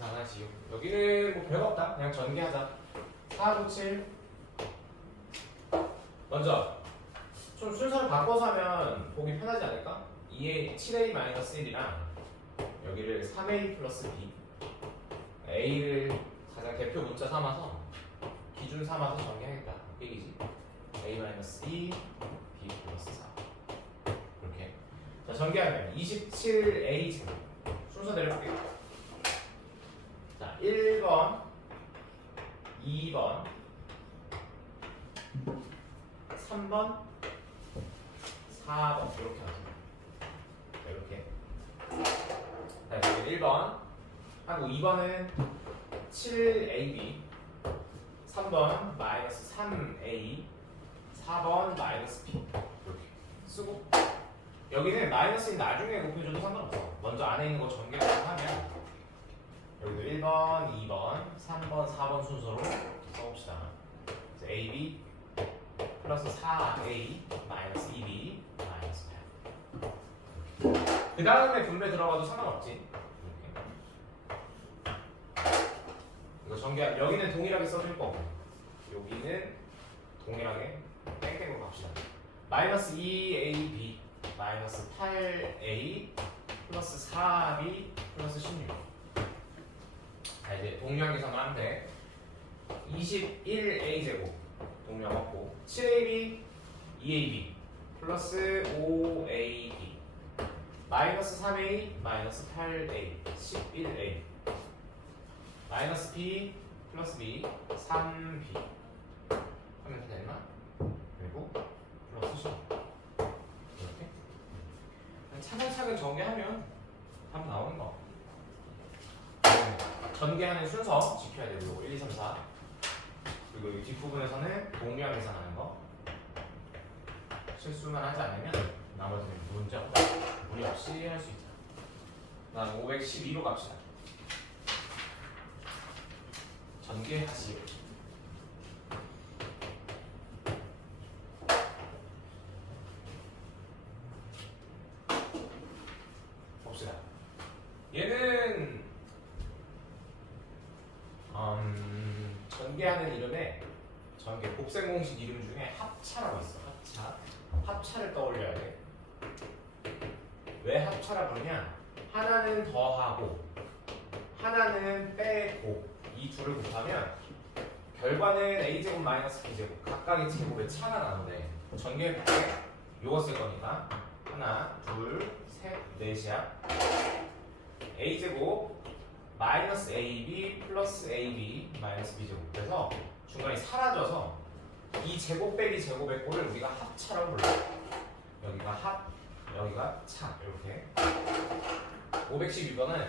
계산하시오. 여기는 뭐 별거 없다. 그냥 전개하자. 4, 9, 7. 먼저 좀 순서를 바꿔서 하면 보기 편하지 않을까? 2A, 7A-1이랑 여기를 3A 플러스 B, A를 가장 대표 문자 삼아서 기준 삼아서 정리하겠다. 얘기지. A-2, B 플러스 4. 이렇게. 자, 전개하면 27A 제곱. 순서대로 해볼게요. 자, 1번, 2번, 3번, 4번 이렇게 하죠. 이렇게. 자, 여기 1번 하고 2번은 7AB, 3번 마이너스 3A, 4번 마이너스 B 이렇게 쓰고, 여기는 마이너스인 나중에 곱해줘도 상관없어. 먼저 안에 있는 거 전개를 하면 여기도 1번, 2번, 3번, 4번 순서로 써봅시다. AB 플러스 4A 마이너스 2B 마이너스 8. 그 다음에 분배 들어가도 상관없지. 이렇게. 이거 전개, 여기는 동일하게 써줄 거고 여기는 동일하게 땡땡으로 갑시다. 마이너스 2AB 마이너스 8A 플러스 4B 플러스 16. 자, 이제 동류한 계산을 하면 돼. 21A 제곱 동류한 없고 7AB 2AB 플러스 5AB 마이너스 3A 마이너스 8A 11A 마이너스 B 플러스 B 3B 하면 되나? 그리고 플러스 10 이렇게 차근차근 정리하면 답 나오는 거. 전개하는 순서 지켜야 되고 1, 2, 3, 4. 그리고 여기 뒷부분에서는 동류한 계산하는 거. 실수만 하지 않으면 나머지는 문제 없다. 무리 없이 할 수 있다. 다음 512로 갑시다. 전개하시오. 봅시다. 얘는 전개하는 이름에 전개 곱셈 공식 이름 중에 합차라고 있어. 합차를 떠올려야 돼. 왜 합차라 부르냐? 하나는 더하고 하나는 빼고 이 둘을 곱하면 결과는 a제곱 마이너스 b제곱 각각의 제곱의 차가 나는데 전개해볼게. 요거 쓸 거니까 하나, 둘, 셋, 넷이야. a제곱 마이너스 ab 플러스 ab 마이너스 b제곱. 그래서 중간에 사라져서 이 제곱 빼기 제곱의 꼴을 우리가 합차라고 불러요. 여기가 합, 여기가 차. 이렇게. 512번은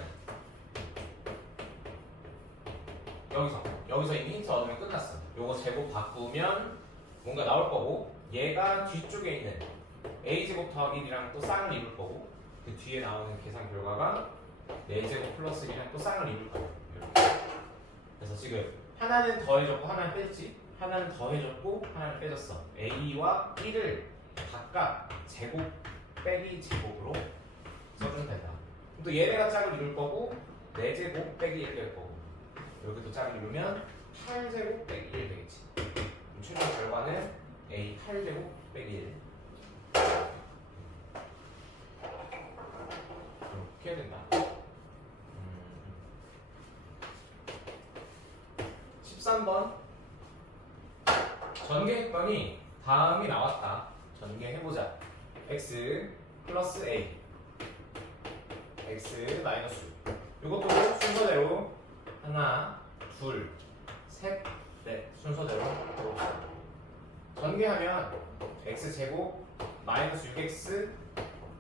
여기서 이미 힌트 얻으면 끝났어. 요거 제곱 바꾸면 뭔가 나올 거고, 얘가 뒤쪽에 있는 a제곱 더하기 1이랑 또 쌍을 이룰 거고, 그 뒤에 나오는 계산 결과가 4제곱 플러스 1이랑 또 쌍을 이룰 거고. 이렇게. 그래서 지금 하나는 더해졌고 하나는 뺐지, 하나는 더해졌고 하나는 빼졌어. a와 1을 각각 제곱 빼기 제곱으로 써주면 된다. 또 얘네가 짝을 이룰 거고 4제곱 빼기 1 될 거고, 이렇게 또 짝을 이루면 8제곱 빼기 1 되겠지. 그럼 최종 결과는 a 8제곱 빼기 1 이렇게 된다. 13번 전개했더니 다음이 나왔다. 전개해보자. x 플러스 a x 마이너스 6. 이것도 순서대로 하나, 둘, 셋, 넷 순서대로 해봅시다. 전개하면 x제곱 마이너스 6x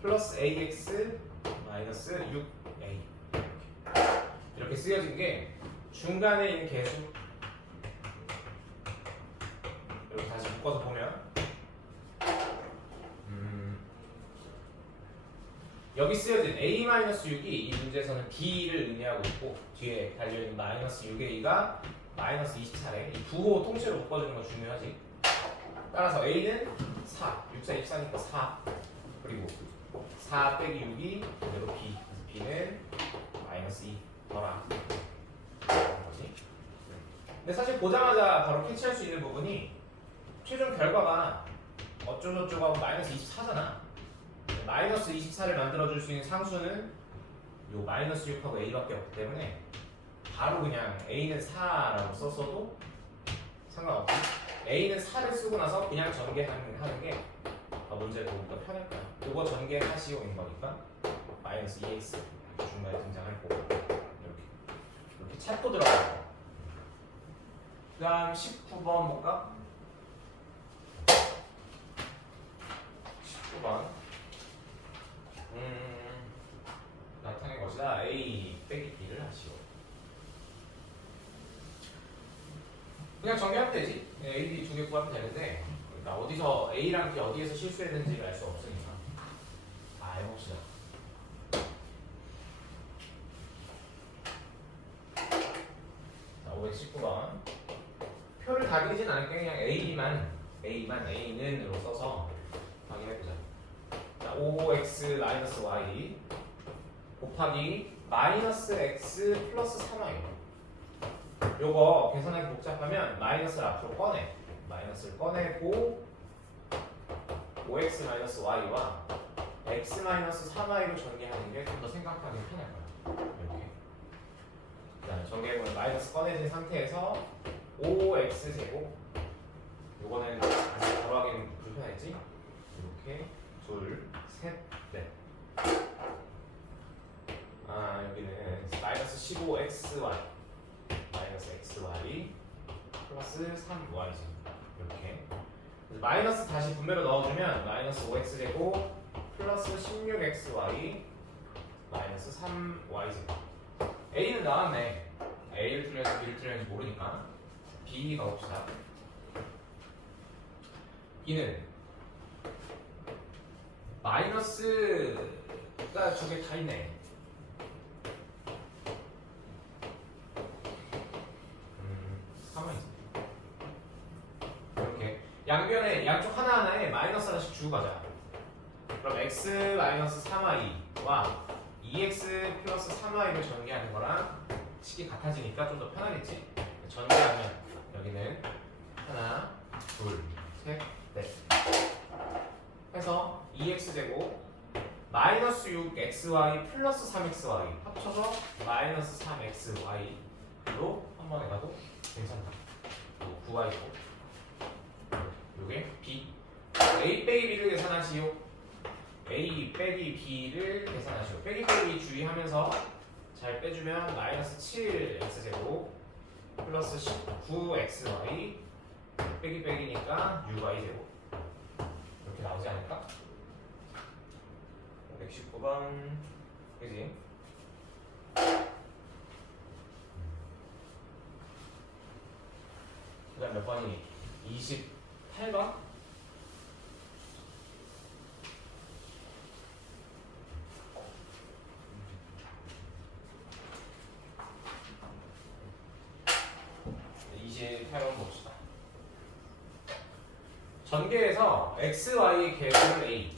플러스 ax 마이너스 6a 이렇게 쓰여진 게 중간에 있는 개수 이렇게 다시 묶어서 보면 여기 쓰여진 a-6이 이 문제에서는 b를 의미하고 있고, 뒤에 달려있는 마이너스 6a가 마이너스 20차례. 이 부호 통째로 묶어주는 거 중요하지. 따라서 a는 4, 6, 4, 24니까 4, 그리고 4 빼기 6이 그대로 b, 그래서 b는 마이너스 2 더라. 근데 사실 보자마자 바로 캐치할 수 있는 부분이 최종 결과가 어쩌고저쩌고 마이너스 24잖아. 마이너스 24를 만들어줄 수 있는 상수는 요 마이너스 6하고 a밖에 없기 때문에 바로 그냥 a는 4라고 썼어도 상관없지. a는 4를 쓰고 나서 그냥 전개하는 게 문제가 더 편할 거야. 요거 전개하시오인 거니까 마이너스 2x 중간에 등장할 거고 이렇게 챗도 들어가고. 그 다음 19번 볼까? 19번 나타낸 것이다. a 빼기 b를 하시오. 그냥 정리하면 되지. a, b 두 개 구하면 되는데 그러니까 어디서 a랑 b 어디에서 실수했는지를 알 수 없으니까 해봅시다. 자, 519번 표를 다 그리진 않을게. 그냥 a만 a는으로 써서 확인해보자. 자, 5x-y 곱하기 마이너스 x 플러스 3y. 요거 계산하기 복잡하면 마이너스를 앞으로 꺼내. 마이너스를 꺼내고 5x-y와 x-3y로 전개하는 게 좀 더 생각하기 편할 거야. 이렇게. 자, 전개해보면 마이너스 꺼내진 상태에서 5x제곱 요거는 아직 바로 하기는 불편했지? 이렇게 둘, 셋, 넷. 여기는 마이너스 15xy 마이너스 xy 플러스 3y지. 이렇게. 마이너스 다시 분배로 넣어주면 마이너스 5x제곱 플러스 16xy 마이너스 3y제곱. a는 나왔네. a를 틀렸는지 b를 틀렸는지 모르니까 b 넣읍시다. b는 마이너스가 두 개 다 있네. 이렇게 양변에 양쪽 하나하나에 마이너스 하나씩 주고 가자. 그럼 x-3y와 2x 플러스 3y를 전개하는 거랑 식이 같아지니까 좀 더 편하겠지? 전개하면 여기는 하나, 둘, 셋, 넷 해서 2x제곱 마이너스 6xy 플러스 3xy 합쳐서 마이너스 3xy로 한 번에 가도 괜찮다. 9y고 요게 b. a 빼기 b를 계산하시오. a 빼기 b를 계산하시오. 빼기 빼기 주의하면서 잘 빼주면 마이너스 7x제곱 플러스 19xy 빼기 빼기니까 6y제곱 이렇게 나오지 않을까? 119번 그지? 그 다음 몇 번이니? 28번? 봅시다. 전개에서 x, y의 개수를 a,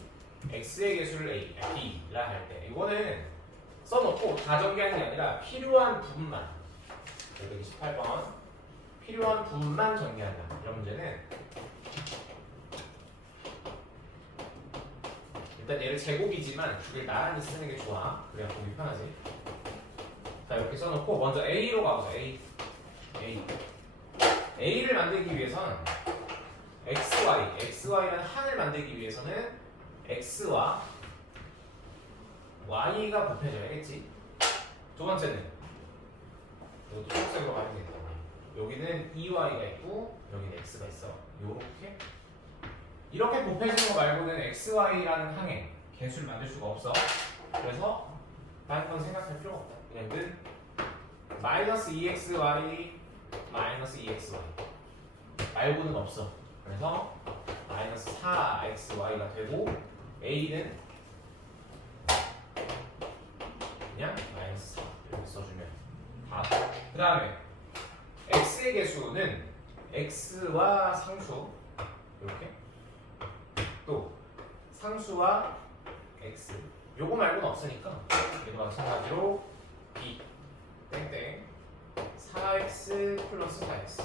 x의 개수를 a, b라 할 때 이거는 써놓고 다 전개하는 게 아니라 필요한 부분만 128번 필요한 부분만 전개한다. 이런 문제는 일단 얘를 제곱이지만 두 개를 나란히 쓰는 게 좋아. 그래야 보기 편하지. 자, 이렇게 써놓고 먼저 a로 가보자. a를 만들기 위해서는 xy라는 항을 만들기 위해서는 x와 y가 곱해져야겠지. 두 번째는 이것도 초록색으로 가면 되겠다. 여기는 2y가 있고 여기는 x가 있어. 이렇게 곱해지는 거 말고는 xy라는 항에 개수를 만들 수가 없어. 그래서 다른 건 생각할 필요가 없다. 그냥 마이너스 2xy 마이너스 2xy 말고는 없어. 그래서 마이너스 4xy가 되고 a는 그냥 마이너스 4 이렇게 써주면 다. 그 다음에 x의 개수는 x와 상수 이렇게 또 상수와 x 요거 말고는 없으니까 얘도 마찬가지로 b 땡땡 4x 플러스 4x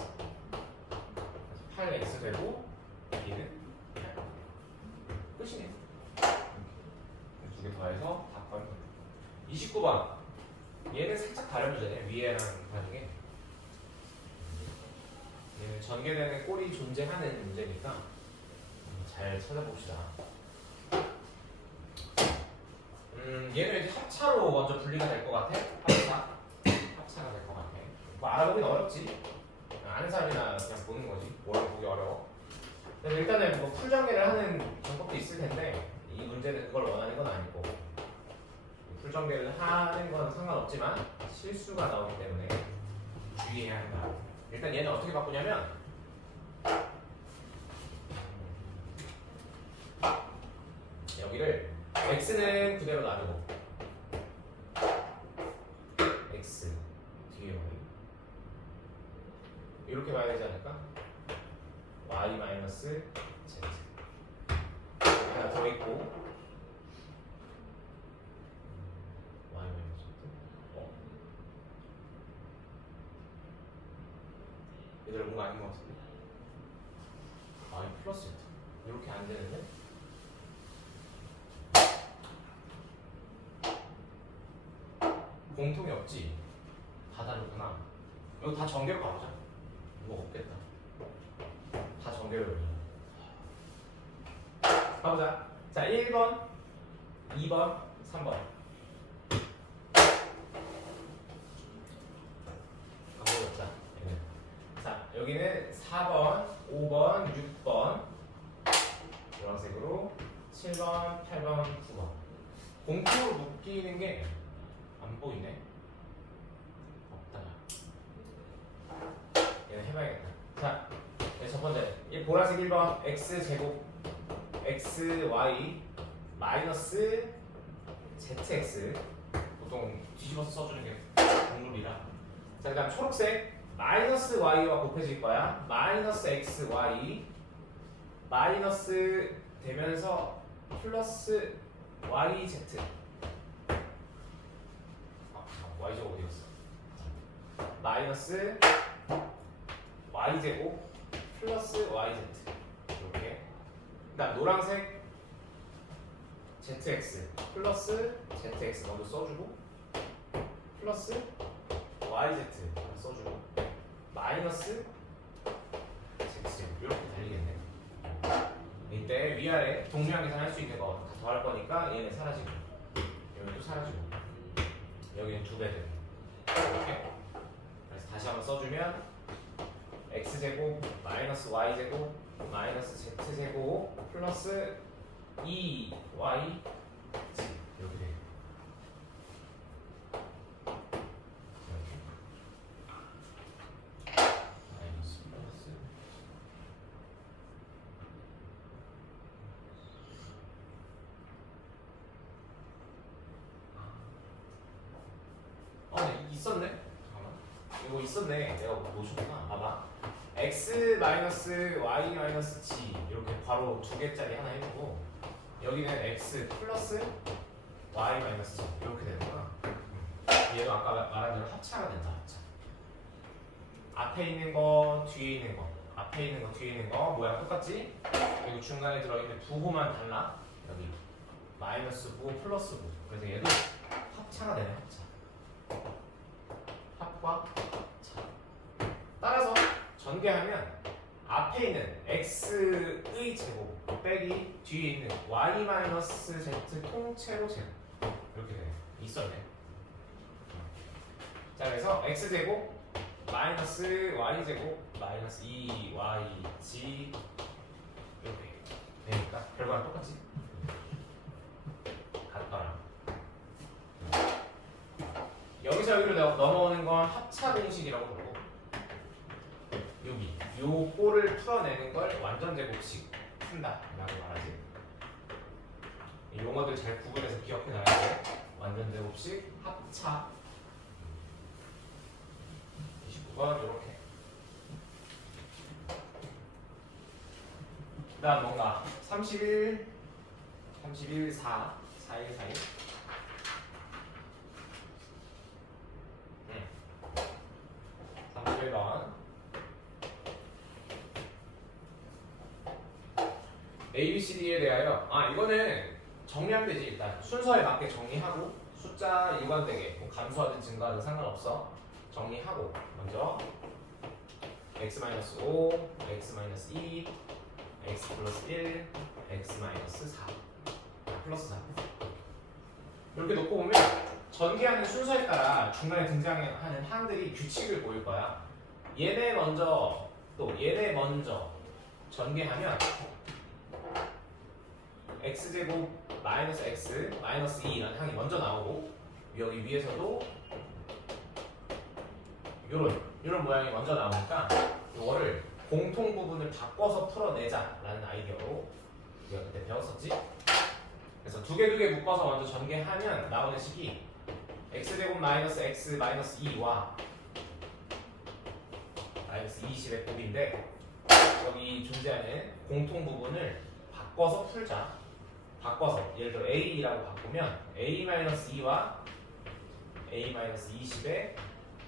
8x 되고 여기는 8 끝이네. 두 개 더해서 답 29번 얘는 살짝 다른 문제네. 위에랑 다르게 얘는 전개되는 꼴이 존재하는 문제니까 잘 찾아봅시다. 얘는 이제 합차로 먼저 분리가 될 것 같아. 합차가 될 것 같아. 뭐 알아보긴 어렵지. 아는 사람이나 그냥 보는 거지. 뭘 보기 어려워. 근데 일단은 뭐 풀전개를 하는 방법도 있을 텐데 이 문제는 그걸 원하는 건 아니고 풀전개를 하는 건 상관없지만 실수가 나오기 때문에 주의해야 한다. 일단 얘는 어떻게 바꾸냐면 여기를 x는 그대로 놔두고 x 뒤에 y 이렇게 봐야 되지 않을까? y 마이너스 z 하나 더 있고 y 마이너스 z 얘들 뭔가 아닌 것 같은데 y 플러스 z 이렇게 안 되는데? 공통이 없지? 다 다르구나. 이거 다 전개로 가보자. 이거 없겠다. 다 전개로 가보자. 자, 1번, 2번, 3번. 가보자. 자, 여기는 4번, 5번, 6번. 노란색으로 7번, 8번, 9번. 공통으로 묶이는 게 안 보이네. 없다. 얘는 해봐야겠다. 자, 첫 번째. 이 보라색 1번 x 제곱 x y 마이너스 zx 보통 뒤집어서 써주는 게 국룰이라. 자, 그다음 초록색 마이너스 y와 곱해질 거야. 마이너스 x y 마이너스 되면서 플러스 y z. y제곱 어디 갔어? 마이너스 y제곱 플러스 yz 이렇게. 그다음 노란색 zx 플러스 zx 먼저 써주고 플러스 yz 써주고 마이너스 z 이렇게 달리겠네. 이때 위아래 동류한 계산할 수 있는 거 다 더할 거니까 얘는 사라지고 여기도 사라지고 여기는 2배 되고 이렇게. 그래서 다시 한번 써주면 x제곱 마이너스 y제곱 마이너스 z제곱 플러스 2y 이렇게 돼요. 마이너스 플러스 네, 있었네. 잠깐만. 이거 있었네. 내가 놓쳤구나. 봐봐. x 마이너스 y 마이너스 g 이렇게 바로 두 개짜리 하나 해주고 여기는 x 플러스 y 마이너스 g 이렇게 되는구나. 얘도 아까 말한 대로 합차가 된다. 합차. 앞에 있는 거, 뒤에 있는 거, 앞에 있는 거, 뒤에 있는 거 모양 똑같지? 그리고 중간에 들어있는 부호만 달라. 여기 마이너스 부호, 플러스 부호. 그래서 얘도 합차가 되네. 합차. 합과 차. 따라서 전개하면 앞에 있는 x의 제곱 빼기 뒤에 있는 y 마이너스 z 통째로 제곱 이렇게 돼. 있었네. 자, 그래서 x 제곱 마이너스 y 제곱 마이너스 2yg 이렇게 되니까 결과는 똑같지? 같더라. 여기서 여기로 넘어오는 건 합차 공식이라고 부르고 여기 요 꼴을 풀어내는 걸 완전 제곱식 푼다 라고 말하지. 이 용어들 잘 구분해서 기억해 놔야 돼. 완전 제곱식 합차 29번 이렇게. 그 다음 뭔가 31 4 41 41 31번 A, B, C, D에 대하여 이거는 정리하면 되지. 일단 순서에 맞게 정리하고 숫자 일관되게 뭐 감소하든 증가하든 상관없어. 정리하고 먼저 x-5, x-2, x 플러스 1, x 마이너스 4 플러스 4 이렇게 놓고 보면 전개하는 순서에 따라 중간에 등장하는 항들이 규칙을 보일 거야. 얘네 먼저 또 얘네 먼저 전개하면 x제곱 마이너스 x 마이너스 2라는 항이 먼저 나오고 여기 위에서도 이런 모양이 먼저 나오니까 이거를 공통 부분을 바꿔서 풀어내자라는 아이디어로 우리가 그때 배웠었지. 그래서 두 개 묶어서 먼저 전개하면 나오는 식이 x제곱 마이너스 x 마이너스 2와 마이너스 20의 곱인데 여기 존재하는 공통 부분을 바꿔서 풀자. 바꿔서 예를 들어 a라고 바꾸면 a 마이너스 2와 a 마이너스 20의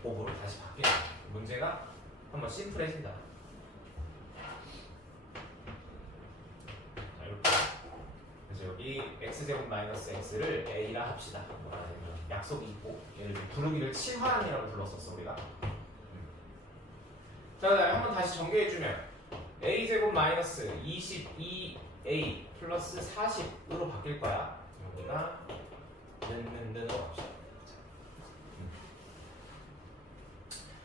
곱으로 다시 바뀌는 문제가 한번 심플해진다. 자, 이렇게. 그래서 여기 x제곱 마이너스 x를 a라 합시다. 뭐라는 약속이 있고 예를 들어 부르기를 칠환이라고 불렀었어 우리가. 자, 한번 다시 정리해주면 a제곱 마이너스 22a 플러스 40으로 바뀔 거야. 여기가 는으로 갑시다.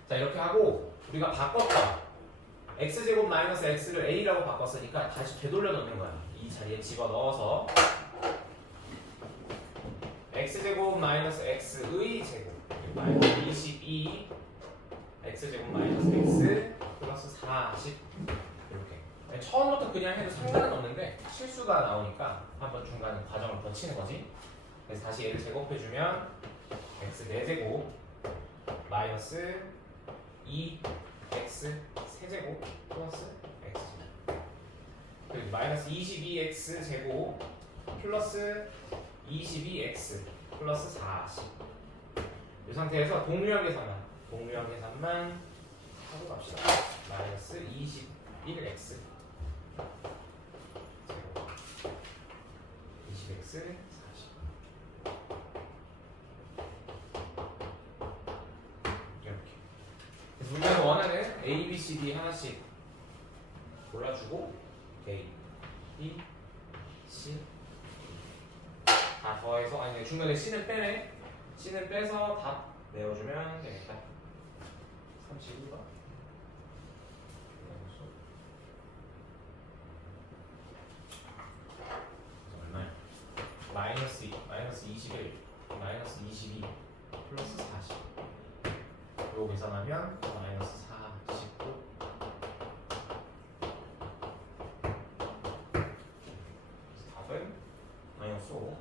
자, 이렇게 하고 우리가 바꿨다. x제곱 마이너스 x를 a라고 바꿨으니까 다시 되돌려 놓는 거야. 이 자리에 집어넣어서 x제곱 마이너스 x의 제곱 마이너스 22 x제곱 마이너스 x 플러스 40 이렇게 처음부터 그냥 해도 상관은 없는데 실수가 나오니까 한번 중간에 과정을 거치는 거지. 그래서 다시 얘를 제곱해주면 x 4제곱 마이너스 2x 세제곱 플러스 x제곱 그리고 마이너스 22x 제곱 플러스 22x 플러스 40 이 상태에서 동류한 계산만 하고 갑시다. 마이너스 21x 20x 40 이렇게. 그래서 우리가 원하는 A, B, C, D 하나씩 골라주고 A, B, C 다 더해서 중간에 C는 빼네. C는 빼서 다 내어주면 되겠다. 31번 얼마야? 마이너스 21 마이너스 22 플러스 40 이거 계산하면 마이너스 49 답은 마이너스 5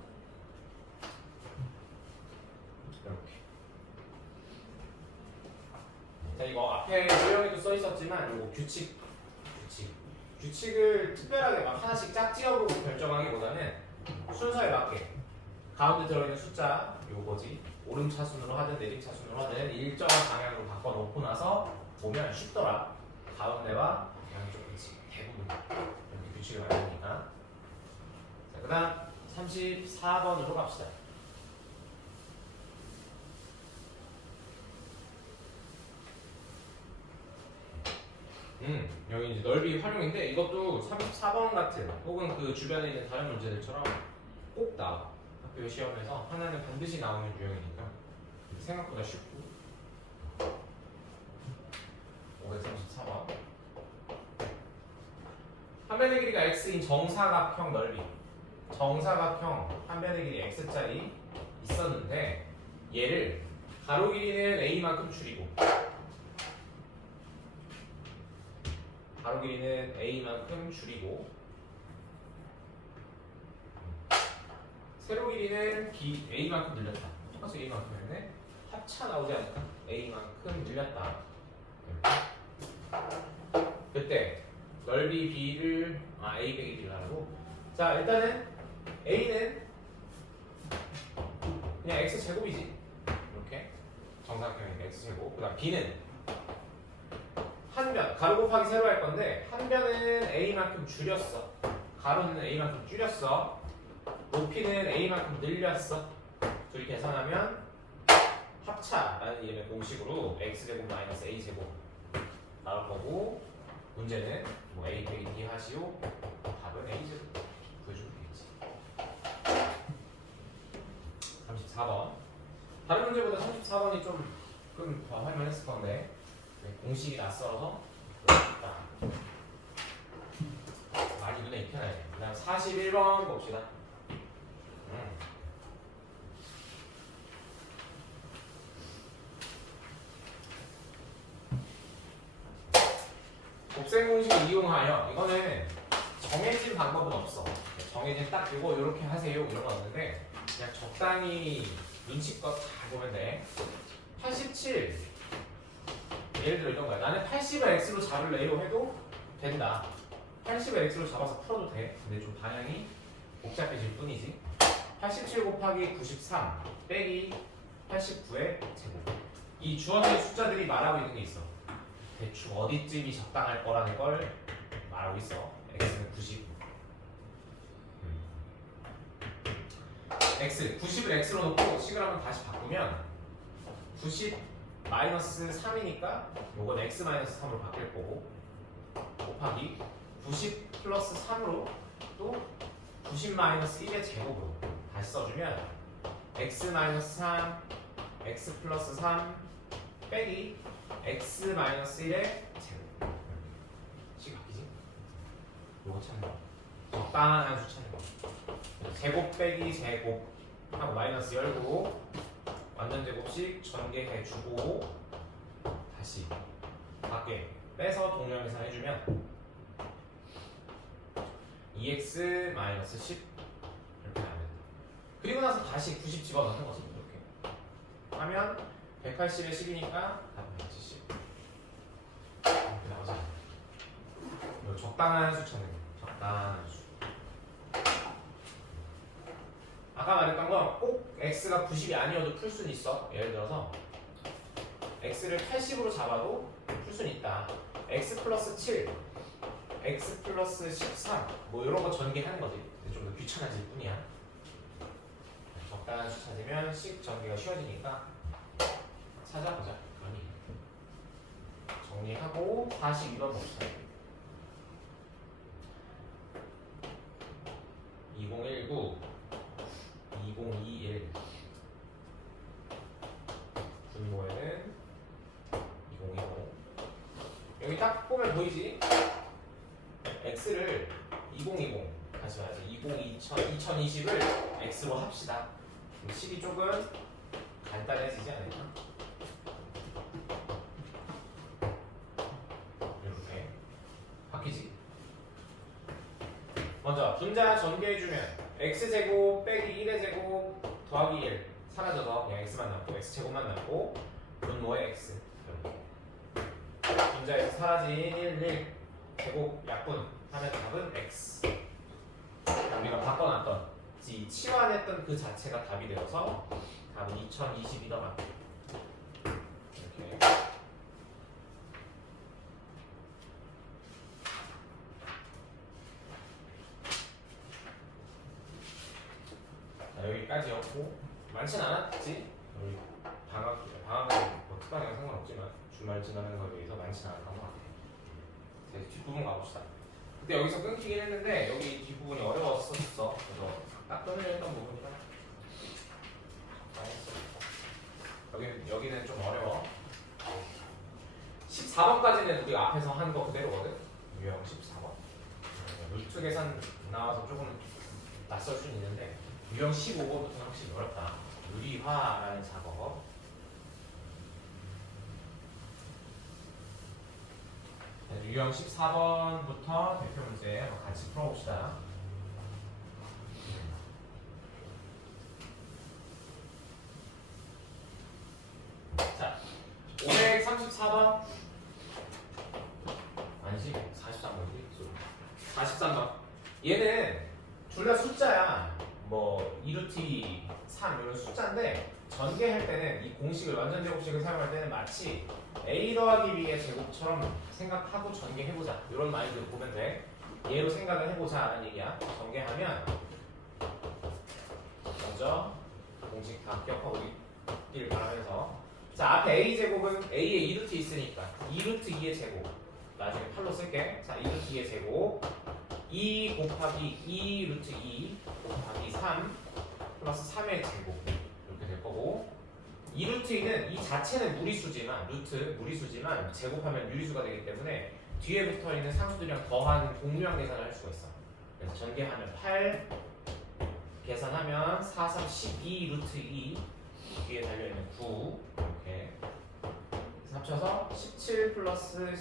이렇게. 자, 이거 앞에 요령에도 써 있었지만 이거 규칙을 특별하게 막 하나씩 짝지어보고 결정하기보다는 순서에 맞게 가운데 들어있는 숫자 요거지 오름차순으로 하든 내림차순으로 하든 일정한 방향으로 바꿔놓고 나서 보면 쉽더라. 가운데와 양쪽 끝이 대부분 이렇게 규칙을 알으니까. 자, 그 다음 34번으로 갑시다. 여기 이제 넓이 활용인데 이것도 34번 같은 혹은 그 주변에 있는 다른 문제들처럼 꼭 나와. 학교 시험에서 하나는 반드시 나오는 유형이니까 생각보다 쉽고. 534번 한 변의 길이가 x인 정사각형 넓이 정사각형 한 변의 길이 x짜리 있었는데 얘를 가로 길이는 a만큼 줄이고 가로 길이는 a만큼 줄이고 세로 길이는 a만큼 늘렸다. 똑같이 a만큼이네. 합차 나오지 않을까? a만큼 늘렸다. 그때 넓이 b를 a 빼기 b를 하고 자 일단은 a는 그냥 x 제곱이지. 이렇게 정사각형이니까 x 제곱. 그다음 b는 한 변, 가로 곱하기 세로 할 건데 한 변은 a만큼 줄였어. 가로는 a만큼 줄였어. 높이는 a만큼 늘렸어. 둘이 계산하면 합차라는 이름의 공식으로 x제곱 마이너스 a제곱 나올 거고, 문제는 뭐 a 빼기 b 하시오. 답은 a제곱 구해주면 되겠지. 34번. 다른 문제보다 34번이 조금 더 할만했을 건데 공식이 낯설어서 그렇다. 많이 눈에 익혀놔야 돼. 그 다음 41번 봅시다. 곱셈 공식을 이용하여, 이거는 정해진 방법은 없어. 정해진 딱 이거 이렇게 하세요 이런 거 없는데 그냥 적당히 눈치껏 잘 보면 돼. 87 예를 들어 이런 거야. 나는 80을 x로 잡을래요 해도 된다. 80을 x로 잡아서 풀어도 돼. 근데 좀 방향이 복잡해질 뿐이지. 87 곱하기 93 빼기 89의 제곱. 이 주어진 숫자들이 말하고 있는 게 있어. 대충 어디쯤이 적당할 거라는 걸 말하고 있어. x는 90. x 90을 x로 놓고 식을 한번 다시 바꾸면 90 마이너스 3이니까 요건 x 마이너스 3으로 바뀔 거고, 곱하기 90 플러스 3으로 또 90 마이너스 1의 제곱으로 다시 써주면 x 마이너스 3 x 플러스 3 빼기 x 마이너스 1의 제곱. 식 바뀌지? 요거 찾는 거. 적당한 수 찾는 거. 제곱 빼기 제곱 하고 마이너스 열고 완전 제곱식 전개해주고 다시 밖에 빼서 동량계산 해주면 2x 마이너스 10 이렇게 나옵니다. 그리고 나서 다시 90 집어넣는 거지. 이렇게 하면 180에 10이니까 답은 170 이렇게 나오잖아. 적당한 수 찾는 거. 적당한 수. 아까 말했던 건 꼭 x가 90이 아니어도 풀 수는 있어. 예를 들어서 x를 80으로 잡아도 풀 수는 있다. x 플러스 7, x 플러스 13 뭐 이런 거 전개하는 거지. 좀 더 귀찮아질 뿐이야. 적당한 수 찾으면 식 전개가 쉬워지니까 찾아보자. 그러니 정리하고 42번 봅시다. 2019 2021 분모에는 2020 여기 딱 보면 보이지? x를 2020 다시 말해서 2020을 x로 합시다. 식이 조금 간단해지지 않을까? 이렇게 바뀌지? 먼저 분자 전개해주면 x제곱 빼기 1의 제곱 더하기 1 사라져서 그냥 x만 남고 x제곱만 남고 분모의 x 이렇게 분자에서 사라진 1 제곱 약분 하면 답은 x. 우리가 바꿔놨던 치환했던 그 자체가 답이 되어서 답은 2022더라. 이렇게 여기까지였고 많진 않았지. 우리 방학은 뭐 특강이랑 상관없지만 주말 지나는 거에 비해서 많진 않았던 것 같아. 이제 뒷부분 가봅시다. 그때 여기서 끊기긴 했는데 여기 뒷부분이 어려웠었어. 그래서 딱 끊으려던 부분이라 여기는 좀 어려워. 14번까지는 우리가 앞에서 한 거 그대로거든. 유형 14번. 루트 계산 나와서 조금 낯설 수는 있는데 유형 15번부터는 확실히 어렵다. 유리화라는 작업. 유형 14번부터 대표 문제 한번 같이 풀어봅시다. 자, 534번 아니지? 43번이지? 43번. 얘는 둘 다 숫자야. 뭐 2루트 3 이런 숫자인데 전개할 때는 이 공식을 완전 제곱식을 사용할 때는 마치 a 더하기 b의 제곱처럼 생각하고 전개해보자. 이런 마인드로 보면 돼. 얘로 생각을 해보자 라는 얘기야. 전개하면 먼저 공식 다 기억하고 있길 바라면서, 자 앞에 a제곱은 a에 2루트 있으니까 2루트 2의 제곱, 나중에 8로 쓸게. 자 2루트 2의 제곱 2 곱하기 2루트 2 곱하기 3 플러스 3의 제곱 이렇게 될 거고, 2루트 2는 이 자체는 무리수지만, 루트 무리수지만 제곱하면 유리수가 되기 때문에 뒤에 붙어 있는 상수들이랑 더한 공유한 계산을 할 수가 있어. 그래서 전개하면 8 계산하면 4, 3, 12 루트 2 뒤에 달려있는 9 이렇게 합쳐서 17 플러스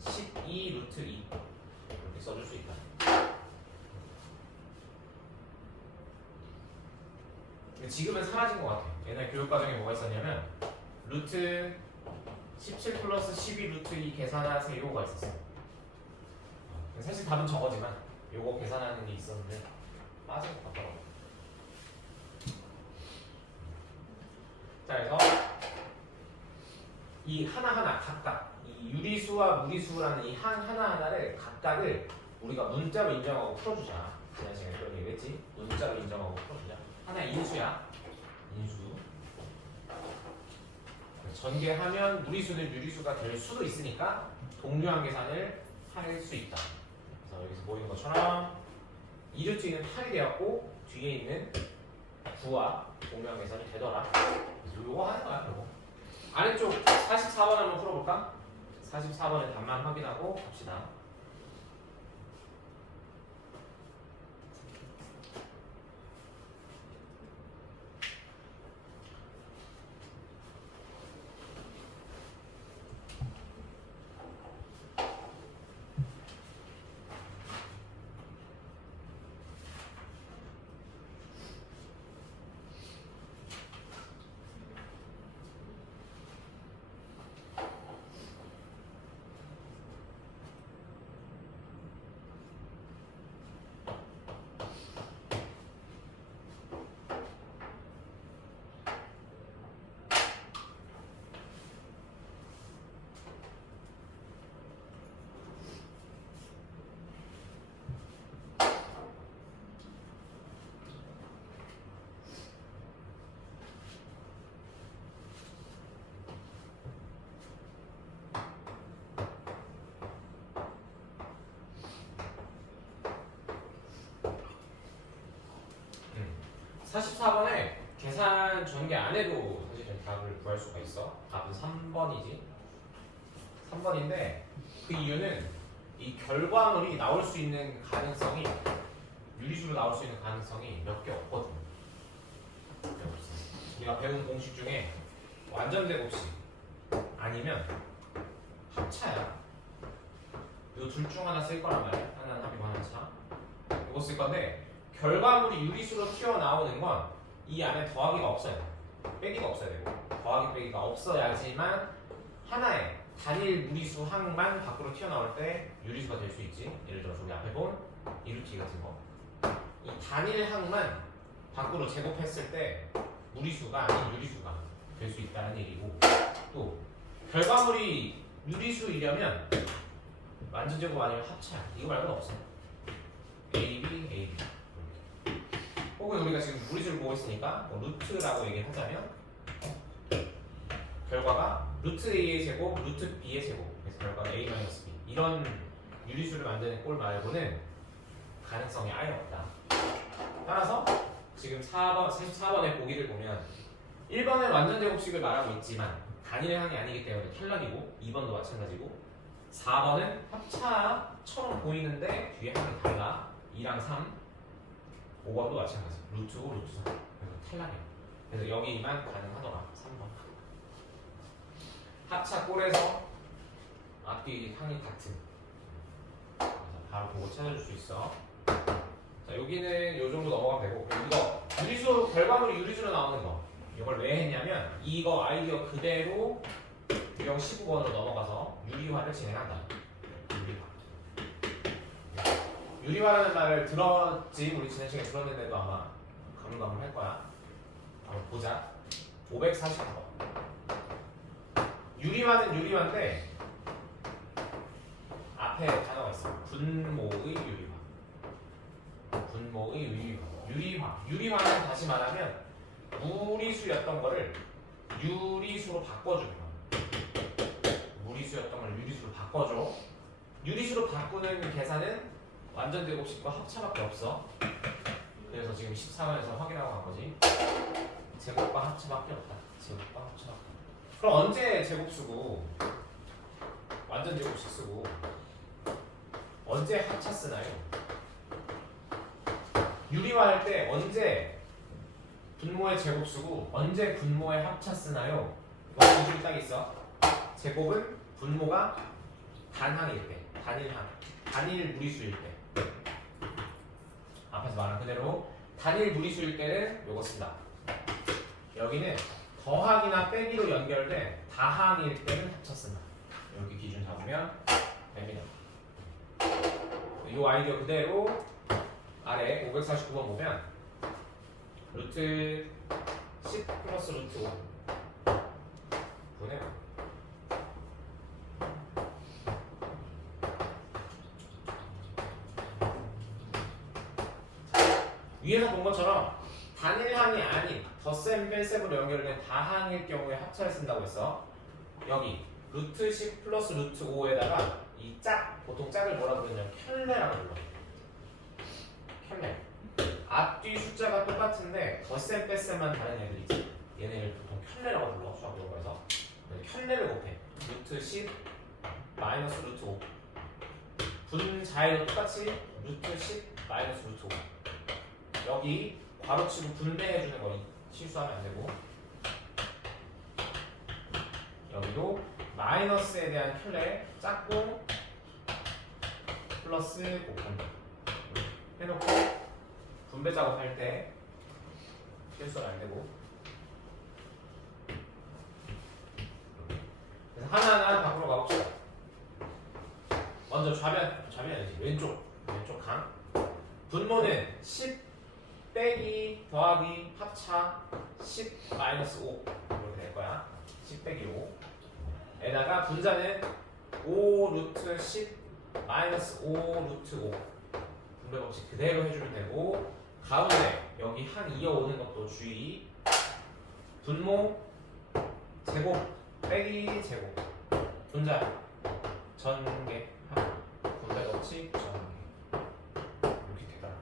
12 루트 2 이렇게 써줄 수 있다. 지금은 사라진 것 같아. 옛날 교육과정에 뭐가 있었냐면 루트 17 플러스 12 루트 2 계산하세요가 있었어. 사실 답은 저거지만 요거 계산하는 게 있었는데 빠진 것 같더라고. 자, 그래서 이 하나하나 각각 이 유리수와 무리수라는 이 하나하나를 각각을 우리가 문자로 인정하고 풀어주자. 지난 시간에 그런 얘기 했지? 문자로 인정하고 풀어주자. 하나의 인수야. 인수. 전개하면 무리수는 유리수가 될 수도 있으니까 동류한 계산을 할 수 있다. 그래서 여기서 보이는 것처럼 2루트 2는 8이 되었고 뒤에 있는 9와 동류한 계산이 되더라. 그래서 이거 하는 거야. 그리고 아래쪽 44번 한번 풀어볼까? 44번의 답만 확인하고 갑시다. 음. 44번에 계산 전개 안 해도 사실은 답을 구할 수가 있어. 답은 3번이지. 3번인데 그 이유는 이 결과물이 나올 수 있는 가능성이, 유리수로 나올 수 있는 가능성이 몇 개 없거든. 우리가 배운 공식 중에 완전제곱식 아니면 합차야. 이 둘 중 하나 쓸 거란 말이야. 하나는 합이고 하나는 차. 이거 쓸 건데 결과물이 유리수로 튀어나오는 건 이 안에 더하기가 없어야 돼. 빼기가 없어야 되고, 더하기 빼기가 없어야지만 하나의 단일 무리수 항만 밖으로 튀어나올 때 유리수가 될 수 있지. 예를 들어서 우리 앞에 본 2루트 같은 거, 이 단일 항만 밖으로 제곱했을 때 무리수가 아닌 유리수가 될 수 있다는 얘기고, 또 결과물이 유리수이려면 완전제곱 아니면 합차, 이거 말고는 없어요. A, B, A, B. 혹은 우리가 지금 무리수를 보고 있으니까 뭐 루트라고 얘기를 하자면 결과가 루트 A의 제곱, 루트 B의 제곱, 그래서 결과가 A-B 이런 유리수를 만드는 꼴 말고는 가능성이 아예 없다. 따라서 지금 4번, 44번의 보기를 보면 1번은 완전제곱식을 말하고 있지만 단일항이 아니기 때문에 탈락이고, 2번도 마찬가지고, 4번은 합차처럼 보이는데 뒤에 항이 달라. 2랑 3, 5번도 마찬가지. 루트고 루트 3. 그래서 탈락이야. 그래서 여기만 가능하더라. 3번. 합차 꼴에서 앞뒤 항이 같은. 그래서 바로 보고 찾아줄 수 있어. 자, 여기는 요 정도 넘어가면 되고, 이거 유리수, 결과물이 유리수로 나오는 거, 이걸 왜 했냐면 이거 아이디어 그대로 유형 15번으로 넘어가서 유리화를 진행한다. 유리화라는 말을 들었지. 우리 지난 시간에 들었는데도 아마 가물가물할 거야. 한번 보자. 540번. 유리화는 유리화인데 앞에 단어가 있어. 분모의 유리화. 분모의 유리화는 다시 말하면 무리수였던 거를 유리수로 바꿔주는 거야. 무리수였던 걸 유리수로 바꿔줘. 유리수로 바꾸는 계산은 완전 제곱식과 합차밖에 없어. 그래서 지금 14번에서 확인하고 간 거지. 제곱과 합차밖에 없다. 제곱과 합차밖에 없다. 그럼 언제 제곱 쓰고 완전 제곱식 쓰고 언제 합차 쓰나요? 유리화할 때 언제 분모의 제곱 쓰고 언제 분모의 합차 쓰나요? 이거 기준이 딱 있어. 제곱은 분모가 단항일 때, 단일 무리수일 때. 앞에서 말한 그대로 단일 무리수일 때는 요거 쓴다. 여기는 더하기나 빼기로 연결된 다항일 때는 합쳐 쓴다. 이렇게 기준 잡으면 됩니다. 이 아이디어 그대로 아래 549번 보면 루트 10 플러스 루트 5 보내요. 위에서 본 것처럼 단일항이 아닌 덧셈 뺄셈으로 연결된 다항일 경우에 합차를 쓴다고 했어. 여기 루트 10 플러스 루트 5에다가 이 보통 짝을 뭐라 부르냐면 켤레라고 불러. 켤레. 앞뒤 숫자가 똑같은데 덧셈 뺄셈만 다른 애들이지. 얘네를 보통 켤레라고 불러. 수학 용어에서. 켤레를 곱해. 루트 10 마이너스 루트 5. 분자에도 똑같이 루트 10 마이너스 루트 5. 여기 괄호치고 분배해주는 거 실수하면 안 되고, 여기도 마이너스에 대한 켤레 짝꿍 플러스 곱분 해놓고 분배 작업할 때 실수는 안 되고. 그래서 하나하나 밖으로 가봅시다. 먼저 좌변이 아니지. 왼쪽 강. 분모는 10 빼기 더하기 합차 10 마이너스 5 이렇게 될 거야. 10 빼기 5 에다가 분자는 5 루트 10 마이너스 5 루트 5 분배 법칙 그대로 해주면 되고, 가운데 여기 한 이어오는 것도 주의. 분모 제곱 빼기 제곱 분자 전개 합 분배 법칙 전개 이렇게 되더라.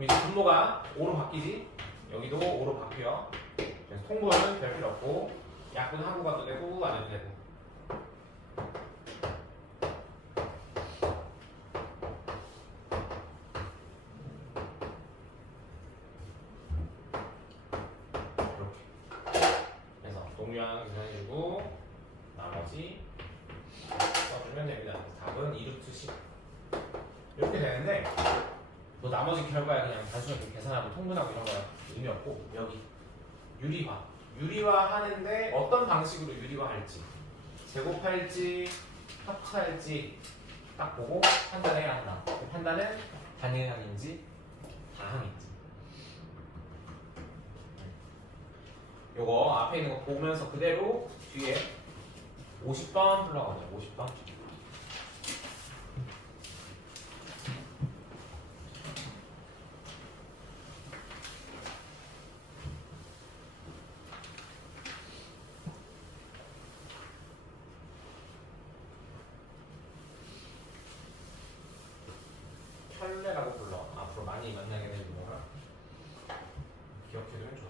이제 분모가 5로 바뀌지? 여기도 5로 바뀌어. 그래서 통분은 별 필요 없고 약분 하고 가도 되고 안 해도 되고. 이렇게. 그래서 동류항 계산해주고 나머지 써주면 됩니다. 답은 2루트 10 이렇게 되는데, 뭐 나머지 결과야 그냥 단순하게 계산하고 통분하고 이런 거야 의미 없고, 여기 유리화 하는데 어떤 방식으로 유리화할지, 제곱할지 합차할지 딱 보고 판단해야 한다. 그 판단은 단일항인지 다항인지. 요거 앞에 있는 거 보면서 그대로 뒤에 50번 불러가자. 50번. 켤레라고 불러. 앞으로 많이 만나게 될 용어라. 기억해두면 좋아.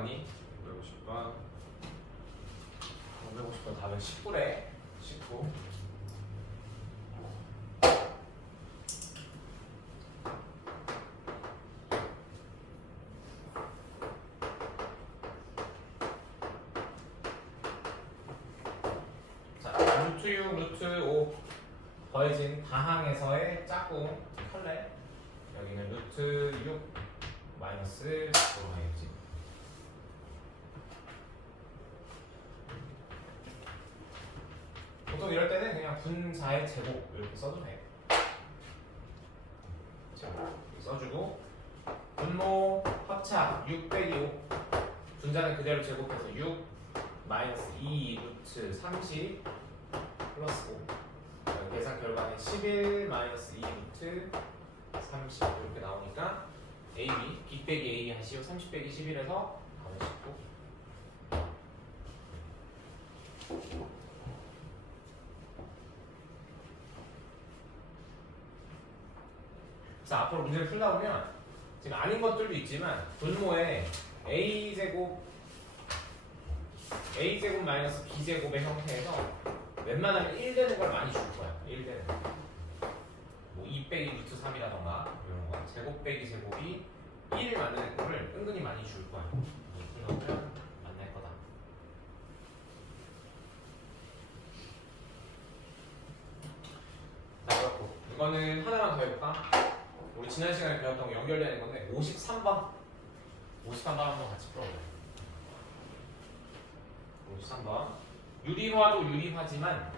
나왔니? 550번. 550번 답은 19래. 19. 자, 루트 6, 루트 5 더해진 다항에서의 짝꿍 컬레. 여기는 루트 6 마이너스 5로 하겠지. 보통 이럴 때는 그냥 분자의 제곱 이렇게 써도 돼. 제곱 이렇게 써주고 분모 합차 6 빼기 5 분자는 그대로 제곱해서 6 마이너스 2 루트 30 플러스 5 계산 결과는 11 마이너스 2 루트 30 이렇게 나오니까 AB B 빼기 A 하시오. 30 빼기 11에서 답은 19. 자, 앞으로 문제를 풀다 보면 지금 아닌 것들도 있지만 분모에 a제곱 마이너스 b제곱의 형태에서 웬만하면 1 되는 걸 많이 줄 거야. 1 되는 거. 뭐 2 빼기 루트 3이라던가 이런 거. 제곱 빼기 제곱이 1 만드는 거를 은근히 많이 줄 거야. 그러면 만날 거다. 자, 그렇고 이거는 하나만 더 해볼까? 우리 지난 시간에 배웠던 거 연결되는 건데 53번 한번 같이 풀어보자. 53번 유리화도 유리화지만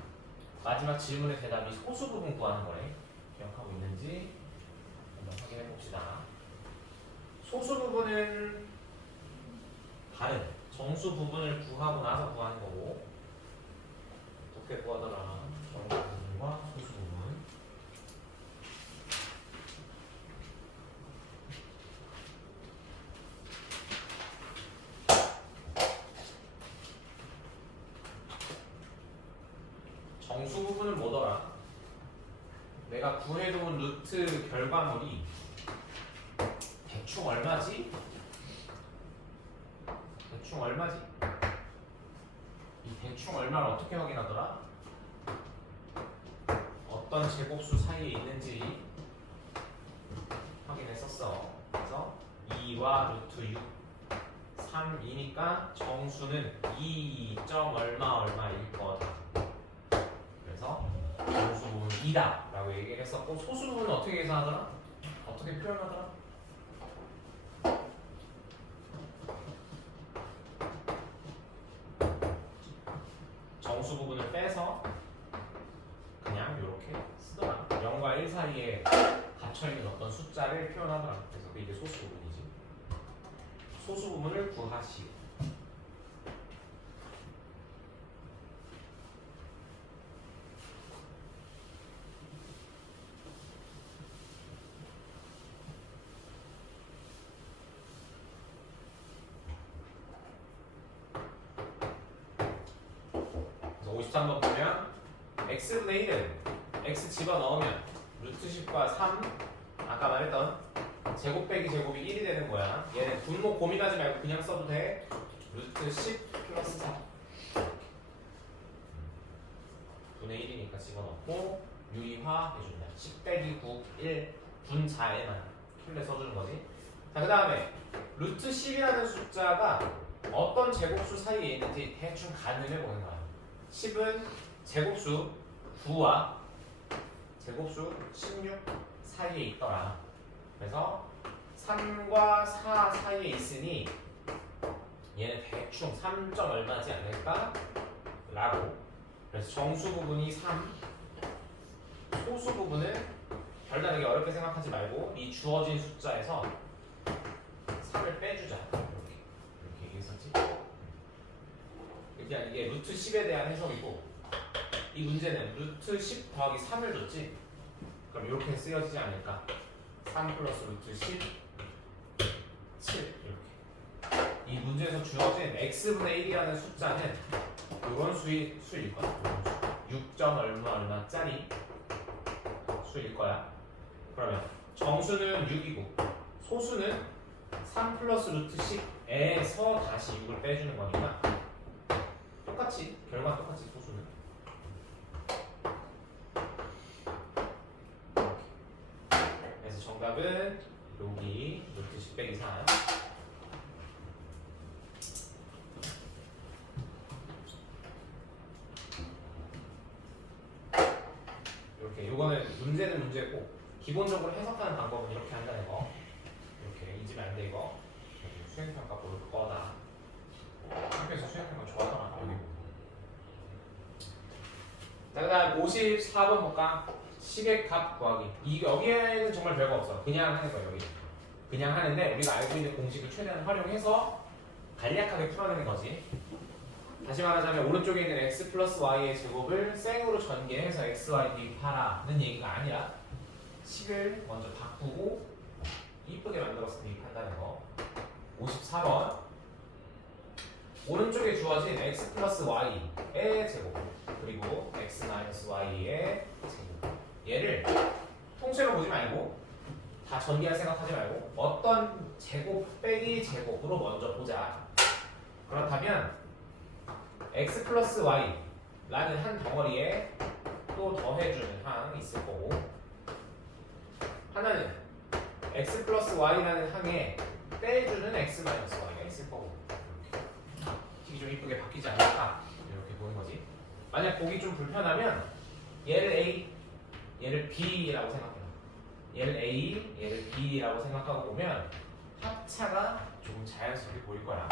마지막 질문의 대답이 소수 부분 구하는 거래. 기억하고 있는지 한번 확인해 봅시다. 소수 부분은 다른 정수 부분을 구하고 나서 구하는 거고 어떻게 구하더라? 정수 부분과 소수 부분. 정수 부분은 뭐더라? 내가 구해놓은 루트 결과물이 대충 얼마지? 이 대충 얼마를 어떻게 확인하더라? 어떤 제곱수 사이에 있는지 확인했었어. 그래서 2와 루트 6 3이니까 정수는 2. 얼마일 거다. 그래서 정수 부분은 2다 라고 얘기를 했었고 소수 부분은 어떻게 계산하더라? 어떻게 표현하더라? 정수 부분을 빼서 그냥 이렇게 쓰더라. 0과 1 사이에 갇혀있는 어떤 숫자를 표현하더라. 그래서 이게 소수 부분이지. 소수 부분을 구하시오. 그래서 53번 보면 x분의 1은 x 집어넣으면 루트 10과 3 아까 말했던 제곱 빼기 제곱이 1이 되는 거야. 얘는 분모 고민하지 말고 그냥 써도 돼. 루트 10 플러스 4 분의 1이니까 집어넣고 유리화 해준다. 10 빼기 9 1 분자에만 킬레 써주는 거지. 자, 그 다음에 루트 10이라는 숫자가 어떤 제곱수 사이에 있는지 대충 가늠해 보는 거야. 10은 제곱수 9와 제곱수 16 사이에 있더라. 그래서 3과 4 사이에 있으니 얘는 대충 3. 얼마지 않을까? 라고. 그래서 정수 부분이 3, 소수 부분은 별다르게 어렵게 생각하지 말고 이 주어진 숫자에서 3을 빼주자. 이렇게 얘기했었지? 그냥 이게 루트 10에 대한 해석이고 이 문제는 루트 10 더하기 3을 줬지? 그럼 이렇게 쓰여지지 않을까? 3 플러스 루트 10 7 이렇게. 이 문제에서 주어진 x분의 1이라는 숫자는 이런 수일 거야. 6. 얼마짜리 수일 거야. 그러면 정수는 6이고 소수는 3 플러스 루트 10 에서 다시 6을 빼주는 거니까 똑같이 결과는 똑같이 소수는 그래서 정답은 여기 루트 10 빼기 4 이렇게 요거는 문제는 문제고 기본적으로 해석하는 방법은 이렇게 한다는 거 이렇게 잊으면 안 돼 이거 수행평가 볼 거다 학교에서 수행평가 좋아하더라 여기 자 그다음 54번 볼까? 식의 값 구하기 여기에는 정말 별거 없어 그냥 하는 거야 여기 그냥 하는데 우리가 알고 있는 공식을 최대한 활용해서 간략하게 풀어내는 거지 다시 말하자면 오른쪽에 있는 x 플러스 y의 제곱을 생으로 전개해서 xy 대입하라는 얘기가 아니라 식을 먼저 바꾸고 이쁘게 만들어서 대입한다는 거 54번 오른쪽에 주어진 x 플러스 y의 제곱 그리고 x 마이너스 y의 제곱 얘를 통째로 보지 말고 다 전개할 생각하지 말고 어떤 제곱 빼기 제곱으로 먼저 보자 그렇다면 x 플러스 y라는 한 덩어리에 또 더해주는 항이 있을 거고 하나는 x 플러스 y라는 항에 빼주는 x 마이너스 y가 있을 거고 식이 좀 이쁘게 바뀌지 않을까 이렇게 보는 거지 만약 보기 좀 불편하면 얘를 a 얘를 b라고 생각해 얘를 a 얘를 b라고 생각하고 보면 합차가 조금 자연스럽게 보일 거야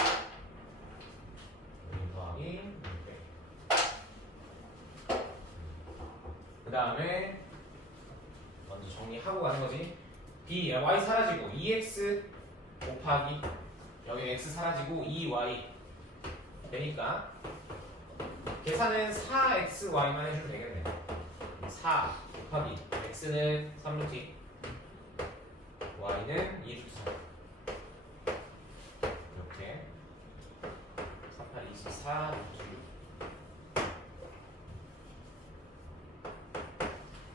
더하기 그 다음에 먼저 정리하고 가는 거지 b, y 사라지고 2x 곱하기 여기 x 사라지고 2y 되니까 계산은 4xy만 해주면 되겠네 4 곱하기 x는 3루트 y는 2루트 3 이렇게 38, 24 루트 6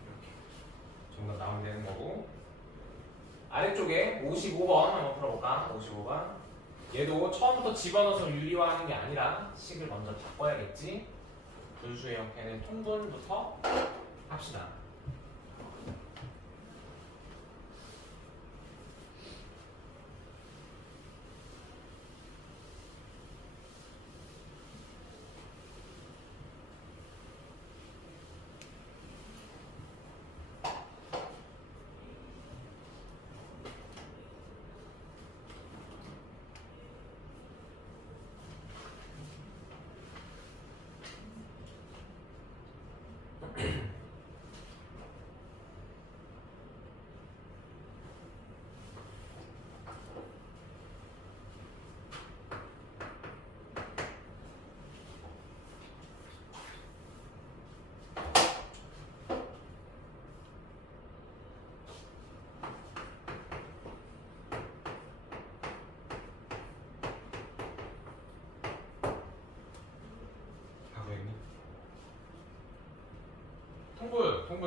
이렇게 정답 나오면 되는 거고 아래쪽에 55번 한번 풀어볼까? 55번 얘도 처음부터 집어넣어서 유리화하는 게 아니라 식을 먼저 바꿔야겠지 분수의 형태는 통분부터 합시다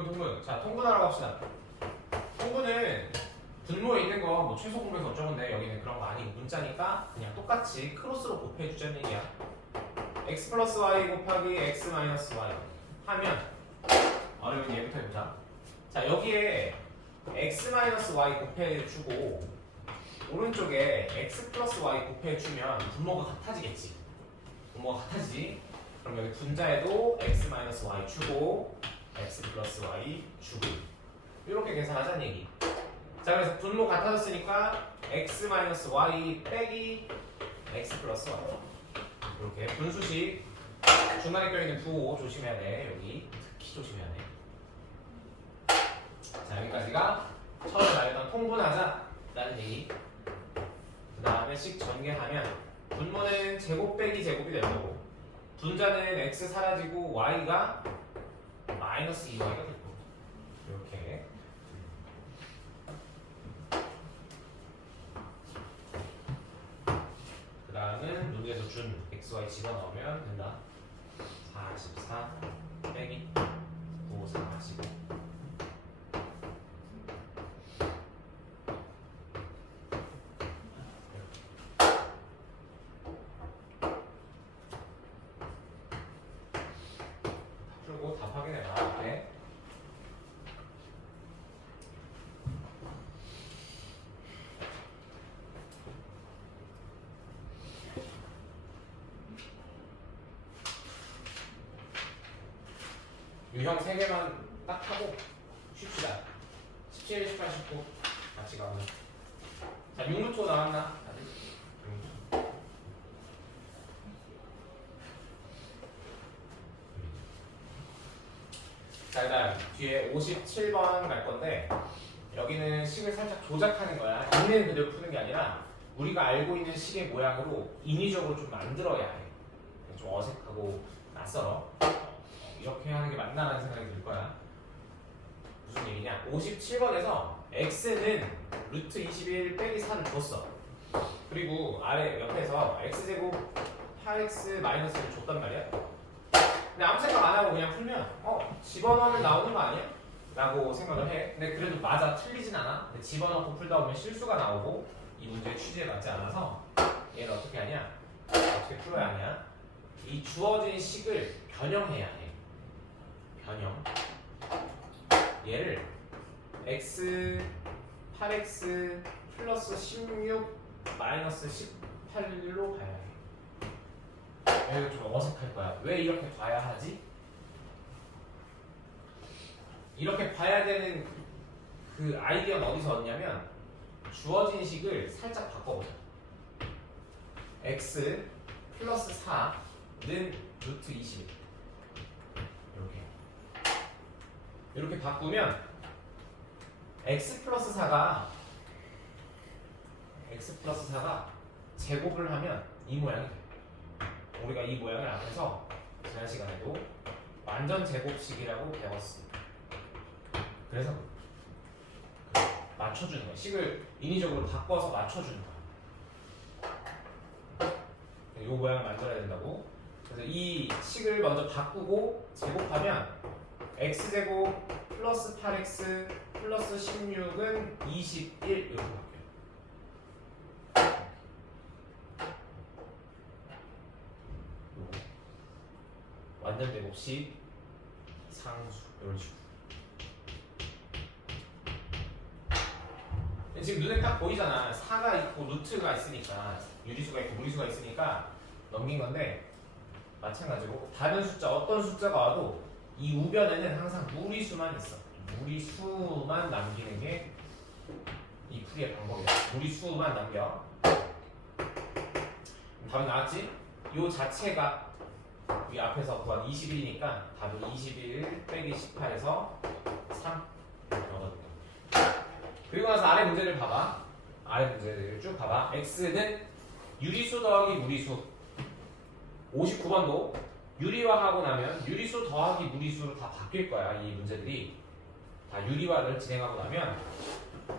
통분. 자, 통분하라고 합시다. 통분은 분모에 있는 거 뭐 최소 공배수 어쩌건데 여기는 그런 거 아니고 문자니까 그냥 똑같이 크로스로 곱해주자는 얘기야. x 플러스 y 곱하기 x 마이너스 y 하면 어려운 얘부터 해보자. 자, 여기에 x 마이너스 y 곱해주고 오른쪽에 x 플러스 y 곱해주면 분모가 같아지겠지. 분모가 같아지지. 그럼 여기 분자에도 x 마이너스 y 주고 x 플러스 y 주고 이렇게 계산하자는 얘기. 자, 그래서 분모 같아졌으니까 x 마이너스 y 빼기 x 플러스 y 이렇게 분수식 중간에 껴있는 부호 조심해야 돼. 여기 특히 조심해야 돼. 자, 여기까지가 처음에 말했던 통분하자라는 얘기. 그 다음에 식 전개하면 분모는 제곱 빼기 제곱이 되는 거고 분자는 x 사라지고 y가 마이너스 2y가 될 거고 이렇게. 그 다음은 문제에서 준 xy 집어넣으면 된다. 44 빼기 9, 45 그 확인해봐. 네. 유형 3개만 딱 하고 쉽시다. 17, 18, 19 같이 가면. 자, 6루트 나왔나? 다들? 자, 그다음 뒤에 57번 갈 건데 여기는 식을 살짝 조작하는 거야. 있는 그대로 푸는 게 아니라 우리가 알고 있는 식의 모양으로 인위적으로 좀 만들어야 해. 좀 어색하고 낯설어. 이렇게 하는 게 맞나라는 생각이 들 거야. 무슨 얘기냐? 57번에서 x는 루트 21 빼기 4를 줬어. 그리고 아래 옆에서 x제곱 8x 마이너스를 줬단 말이야. 근데 아무 생각 안 하고 그냥 풀면 집어넣으면 나오는 거 아니야? 라고 생각을 해. 근데 그래도 맞아, 틀리진 않아. 근데 집어넣고 풀다 보면 실수가 나오고 이 문제의 취지에 맞지 않아서 얘를 어떻게 하냐? 어떻게 풀어야 하냐? 이 주어진 식을 변형해야 해. 변형. 얘를 x 8x 플러스 16 마이너스 18로 가야 해. 이거 좀 어색할 거야. 왜 이렇게 봐야 하지? 이렇게 봐야 되는 그 아이디어는 어디서 얻냐면 주어진 식을 살짝 바꿔보자. x 플러스 4는 루트 20 이렇게 바꾸면 x 플러스 4가 제곱을 하면 이 모양이 돼. 우리가 이 모양을 앞에서 지난 시간에도 완전 제곱식이라고 배웠어. 그래서 맞춰주는 거야. 식을 인위적으로 바꿔서 맞춰주는 거야. 이 모양을 만들어야 된다고. 그래서 이 식을 먼저 바꾸고 제곱하면 x제곱 플러스 8x 플러스 16은 21 이렇게 바뀌어요. 완전 제곱식 상수 이런 식으로. 지금 눈에 딱 보이잖아. 4가 있고 루트가 있으니까 유리수가 있고 무리수가 있으니까 넘긴 건데 마찬가지로 다른 숫자 어떤 숫자가 와도 이 우변에는 항상 무리수만 있어. 무리수만 남기는 게 이 풀이의 방법이야. 무리수만 남겨. 답이 나왔지? 요 자체가 이 앞에서 구한 21이니까 답은 21 빼기 18에서 3 얻어줄게. 그리고 나서 아래 문제를 봐봐. 아래 문제를 쭉 봐봐. x는 유리수 더하기 무리수. 59번도 유리화하고 나면 유리수 더하기 무리수로 다 바뀔 거야. 이 문제들이 다 유리화를 진행하고 나면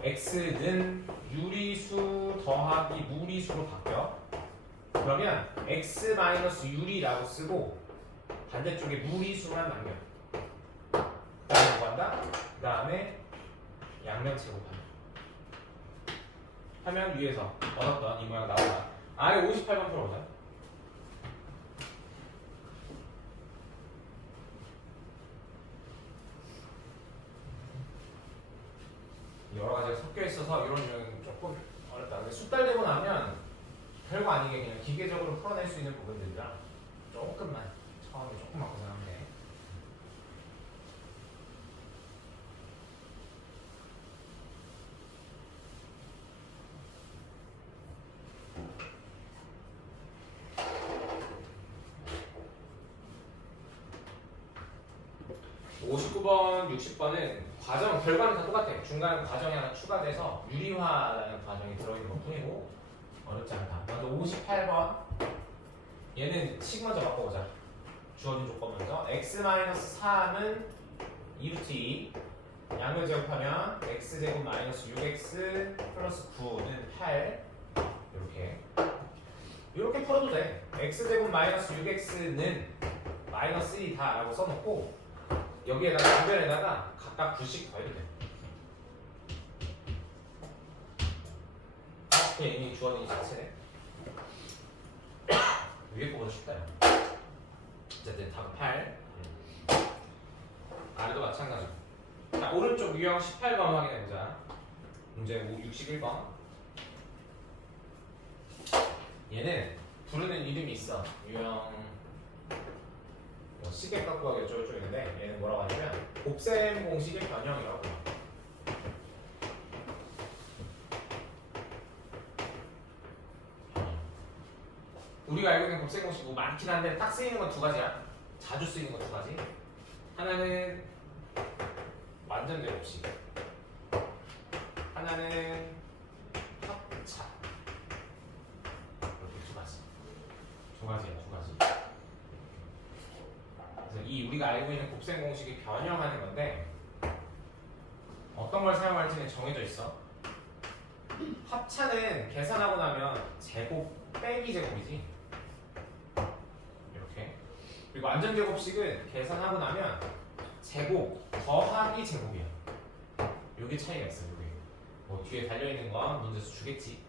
x는 유리수 더하기 무리수로 바뀌어. 그러면 x 마이너스 유리라고 쓰고 반대쪽에 무리수만 남겨. 그 다음에 뭐 한다? 그 다음에 양면 제곱한다. 하면 위에서 얻었던 이 모양 나온다. 아래 58번 풀어보자. 여러 가지가 섞여 있어서 이런 유형은 조금 어렵다. 근데 숙달되고 나면 별거 아니게 그냥 기계적으로 풀어낼 수 있는 부분들이라 조금만 처음에 조금만 고생하면 돼. (59번) (60번은) 과정 결과는 다 똑같아. 중간 과정이 하나 추가돼서 유리화라는 과정이 들어있는 것 뿐이고 어렵지 않다. 먼저 58번 얘는 식 먼저 바꿔보자. 주어진 조건 먼저 x-3은 2루트 2 양면 제곱하면 x제곱 마이너스 6x 플러스 9는 8 이렇게 풀어도 돼. x제곱 마이너스 6x는 마이너스 1이다 라고 써놓고 여기에다가 주변에다가 각각 9씩 더해도 돼. 그냥 이미 주어진 이 자체네. 위에 거보다 쉽다. 어쨌든 답은 8. 아래도 마찬가지고. 자, 오른쪽 유형 18번 확인해보자. 문제 61번. 얘는 부르는 이름이 있어. 유형 시계 갖고 가기 어쩌고 있는데 얘는 뭐라고 하냐면 곱셈 공식의 변형이라고. 우리가 알고 있는 곱셈 공식 뭐 많긴 한데 딱 쓰이는 건 두 가지야. 자주 쓰이는 건 두 가지. 하나는 완전 제곱식, 하나는 합차. 이렇게 두 가지. 두 가지야, 두 가지. 그래서 이 우리가 알고 있는 곱셈 공식이 변형하는 건데 어떤 걸 사용할지는 정해져 있어. 합차는 계산하고 나면 제곱 빼기 제곱이지. 이렇게. 그리고 완전 제곱식은 계산하고 나면 제곱 더하기 제곱이야. 요게 차이가 있어. 요게 뭐 뒤에 달려있는 건 문제에서 주겠지.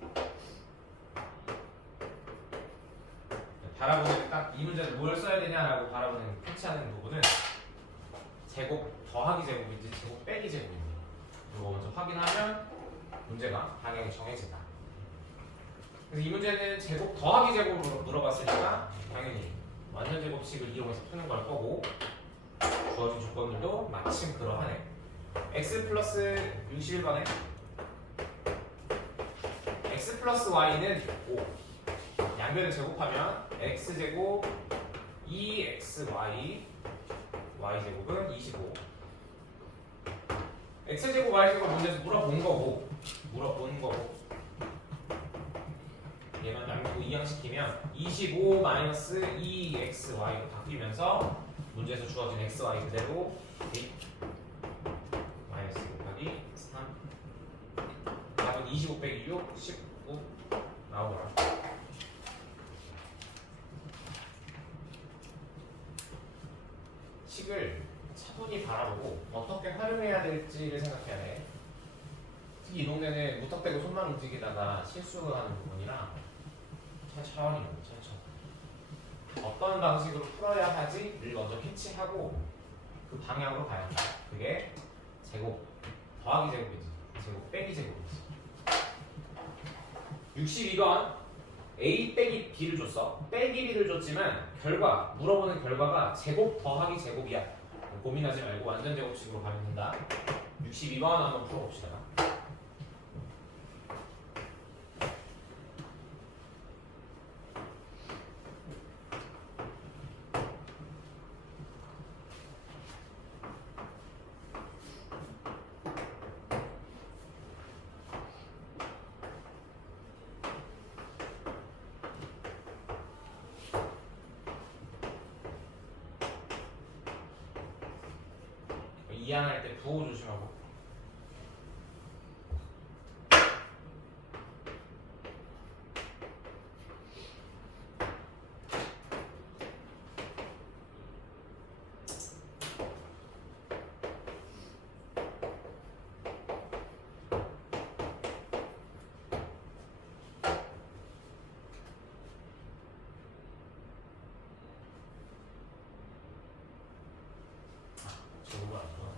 바라보는 딱 이 문제는 뭘 써야 되냐라고 바라보는 캐치하는 부분은 제곱 더하기 제곱인지 제곱 빼기 제곱인지 이거 먼저 확인하면 문제가 방향이 정해진다. 그래서 이 문제는 제곱 더하기 제곱으로 물어봤으니까 당연히 완전 제곱식을 이용해서 푸는 걸 거고 주어진 조건들도 마침 그러하네. x 플러스 61번에 x 플러스 y는 5. 양변을 제곱하면 x제곱 2xy y제곱은 25. x제곱 y제곱 문제에서 물어본 거고 얘만 남기고 이항시키면 25 마이너스 2xy로 바뀌면서 문제에서 주어진 xy 그대로 1 마이너스 곱하기 3 답은 25 빼기 6 19 나오더라. 식을 차분히 바라보고 어떻게 활용해야 될지를 생각해야 돼. 특히 이 동네는 무턱대고 손만 움직이다가 실수하는 부분이라 천천히 어떤 방식으로 풀어야 하지를 먼저 캐치하고 그 방향으로 가야 한다. 그게 제곱 더하기 제곱이지 제곱 빼기 제곱이지. 62번 A 빼기 B를 줬어. 빼기 B를 줬지만 물어보는 결과가 제곱 더하기 제곱이야. 고민하지 말고 완전 제곱식으로 가면 된다. 62번 한번 풀어봅시다. 이항할 때 부호 조심하고. 저거 안 좋아.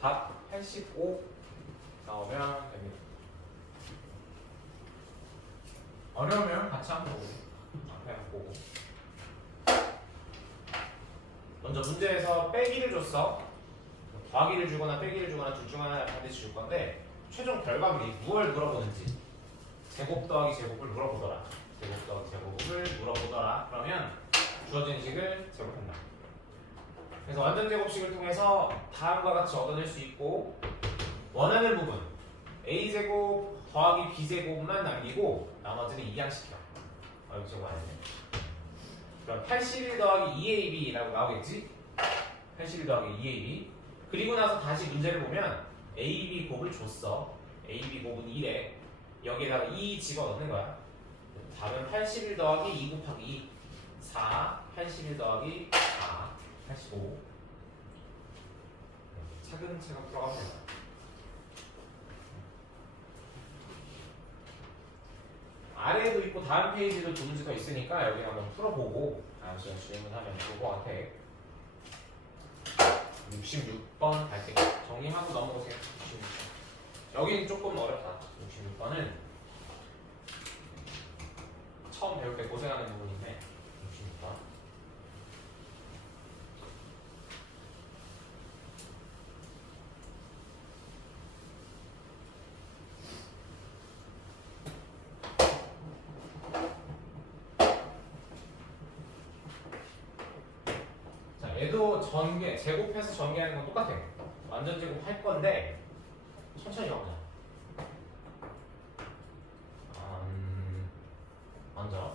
답 85 나오면 됩니다. 어려우면 같이 한번 보고 앞에 한번 보고. 먼저 문제에서 빼기를 줬어. 더하기를 주거나 빼기를 주거나 둘 중 하나 반드시 줄 건데 최종 결과물이 무엇을 물어보는지 제곱 더하기 제곱을 물어보더라. 제곱 더하기 제곱을 물어보더라. 그러면 주어진 식을 제곱한다. 그래서 완전 제곱식을 통해서 다음과 같이 얻어낼 수 있고 원하는 부분 a제곱 더하기 b제곱만 남기고 나머지는 이항시켜. 이거 저거 아니네. 그럼 81 더하기 2ab라고 나오겠지? 81 더하기 2ab. 그리고 나서 다시 문제를 보면 ab 곱을 줬어. ab 곱은 1에 여기에다가 2 집어넣는 거야. 답은 81 더하기 2 곱하기 2 4 81 더하기 4 85 차근차근 풀어가면 됩니다. 아래에도 있고 다음 페이지도 두 문제가 있으니까 여기 한번 풀어보고 다음 시간 질문하면 좋을 것 같아. 66번 갈게. 정리하고 넘어오세요. 66번. 여기는 조금 어렵다. 66번은 처음 배울 때 고생하는 부분인데 66번. 자, 얘도 전개, 제곱해서 전개하는 건 똑같아. 완전 제곱 할 건데 천천히 가보자. 먼저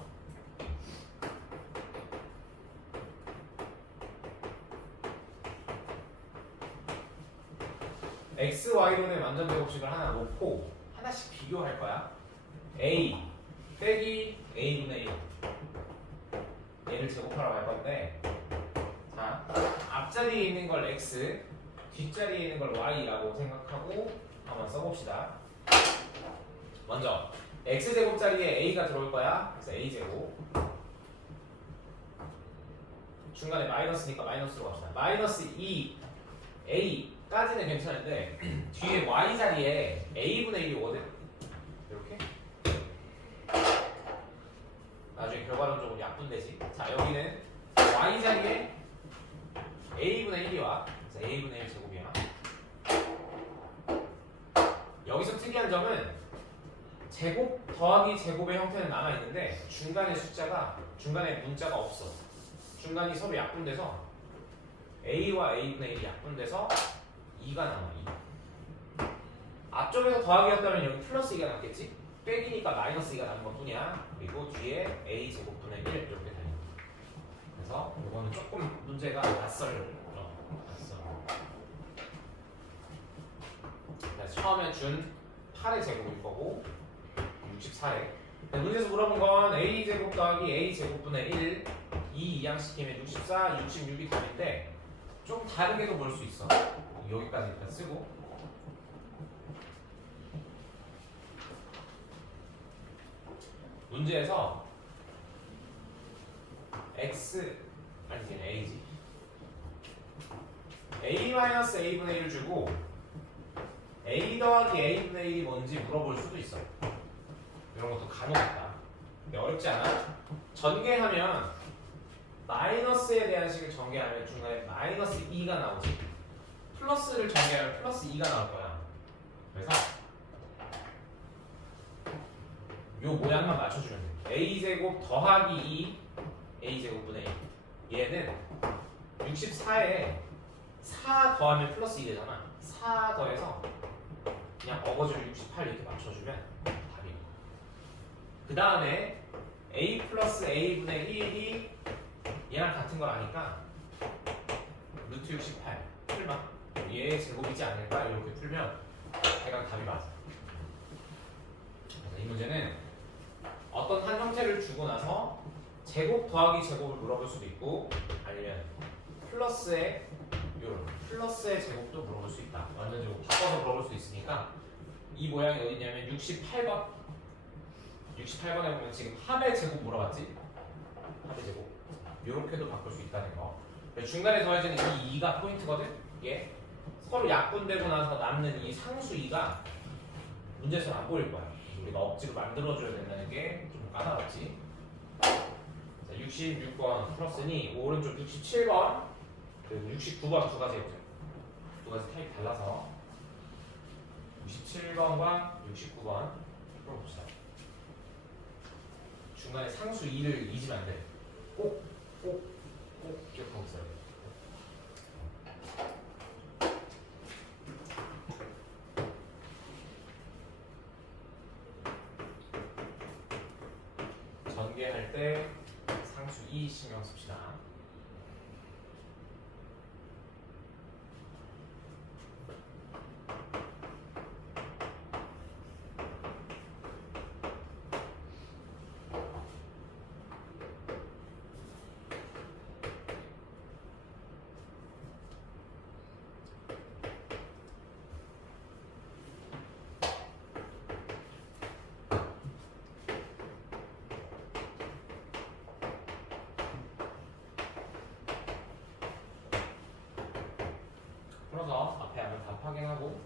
x, y론의 완전 제곱식을 하나 놓고 하나씩 비교할 거야. a 빼기 a분의 1 얘를 제곱하라고 할 건데, 자, 앞자리에 있는 걸 x, 뒷자리에 있는 걸 y라고 생각하고 한번 써봅시다. 먼저 x제곱 자리에 a가 들어올 거야. 그래서 a제곱, 중간에 마이너스니까 마이너스로 갑시다. 마이너스 2 a까지는 괜찮은데 뒤에 y 자리에 a분의 1이 오거든. 이렇게 나중에 결과론적으로 약분되지. 자, 여기는 y 자리에 a분의 1이 와. 그래서 a분의 1 제곱이야. 여기서 특이한 점은 제곱 더하기 제곱의 형태는 남아있는데 중간에 중간에 문자가 없어. 중간이 서로 약분돼서 a와 a분의 1이 약분돼서 2가 남아. 2. 앞쪽에서 더하기였다면 여기 플러스 2가 남겠지? 빼기니까 마이너스 2가 남은 것 뿐이야. 그리고 뒤에 a 제곱분의 1 이렇게 달려. 그래서 이거는 조금 문제가 낯설. 그래서 처음에 준 8의 제곱일 거고 64에. 문제에서 물어본 건 a 제곱 더하기 a 제곱분의 1 2 이항시키면 64, 66이 답인데 좀 다르게도 볼 수 있어. 여기까지 일단 쓰고, 문제에서 x 아니지 a지 a-a분의 1을 주고 a 더하기 a분의 1이 뭔지 물어볼 수도 있어. 이런 것도 간혹 있다. 근데 어렵지 않아. 전개하면 마이너스에 대한 식을 전개하면 중간에 마이너스 2가 나오지. 플러스를 전개하면 플러스 2가 나올 거야. 그래서 요 모양만 맞춰주면 돼. a제곱 더하기 2 a제곱분의 1. 얘는 64에 4 더하면 플러스 2 되잖아. 4 더해서 그냥 어거지로 68 이렇게 맞춰주면 답이야. 그 다음에 a 플러스 a분의 1이 얘랑 같은 걸 아니까 루트 68 풀만 얘의 제곱이지 않을까 이렇게 풀면 대강 답이 맞아. 그래서 이 문제는 어떤 한 형태를 주고 나서 제곱 더하기 제곱을 물어볼 수도 있고 아니면 플러스의 요런 플러스의 제곱도 물어볼 수 있다. 완전 제곱 바꿔서 물어볼 수 있으니까 이 모양이 어디 있냐면 68번 68번에 보면 지금 합의 제곱 물어봤지? 합의 제곱 요렇게도 바꿀 수 있다는 거. 중간에 더해지는 이 2가 포인트거든. 이게 서로 약분되고 나서 남는 이 상수 2가 문제에서 안 보일 거야. 우리가 억지로 만들어줘야 된다는 게 좀 까다롭지. 자, 66번 풀었으니 오른쪽 67번 그리고 69번 두 가지 해보자. 두 가지 타입 달라서 67번과 69번 풀어봅시다. 중간에 상수 2를 잊으면 안 돼. 꼭 기억하고 있어야 돼. 전개할 때 상수 2 신경 씁시다. 확인하고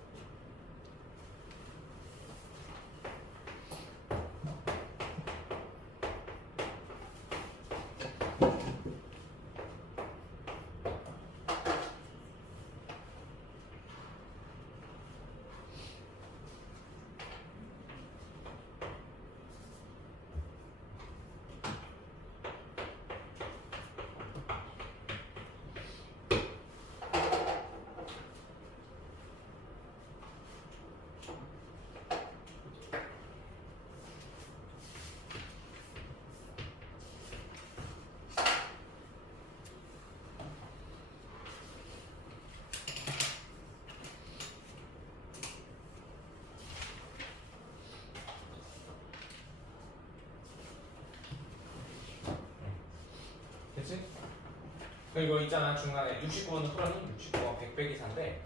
됐지? 그리고 있잖아 중간에 69번은 풀었니? 69번 100 빼기 4인데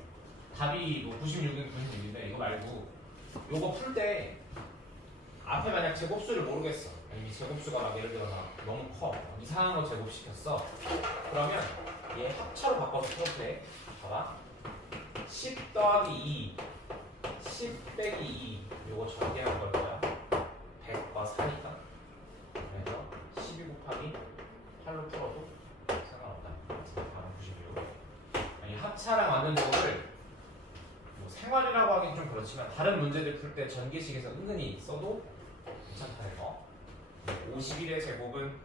답이 뭐 96인 96인데 이거 말고 요거 풀 때 앞에 만약 제곱수를 모르겠어 아니면 제곱수가 막 예를 들어 막 너무 커 이상한 거 제곱시켰어 그러면 얘 합차로 바꿔서 풀어도 돼 봐봐 10 더하기 2 10 빼기 2 요거 전개한 걸 거야 100과 4니까 그래서 12 곱하기 8로 풀어도 상관없다. 답은 96. 아니, 합차랑 완전 제곱을 뭐 생활이라고 하긴 좀 그렇지만 다른 문제들 풀 때 전개식에서 은근히 써도 괜찮다는 거. 51의 제곱은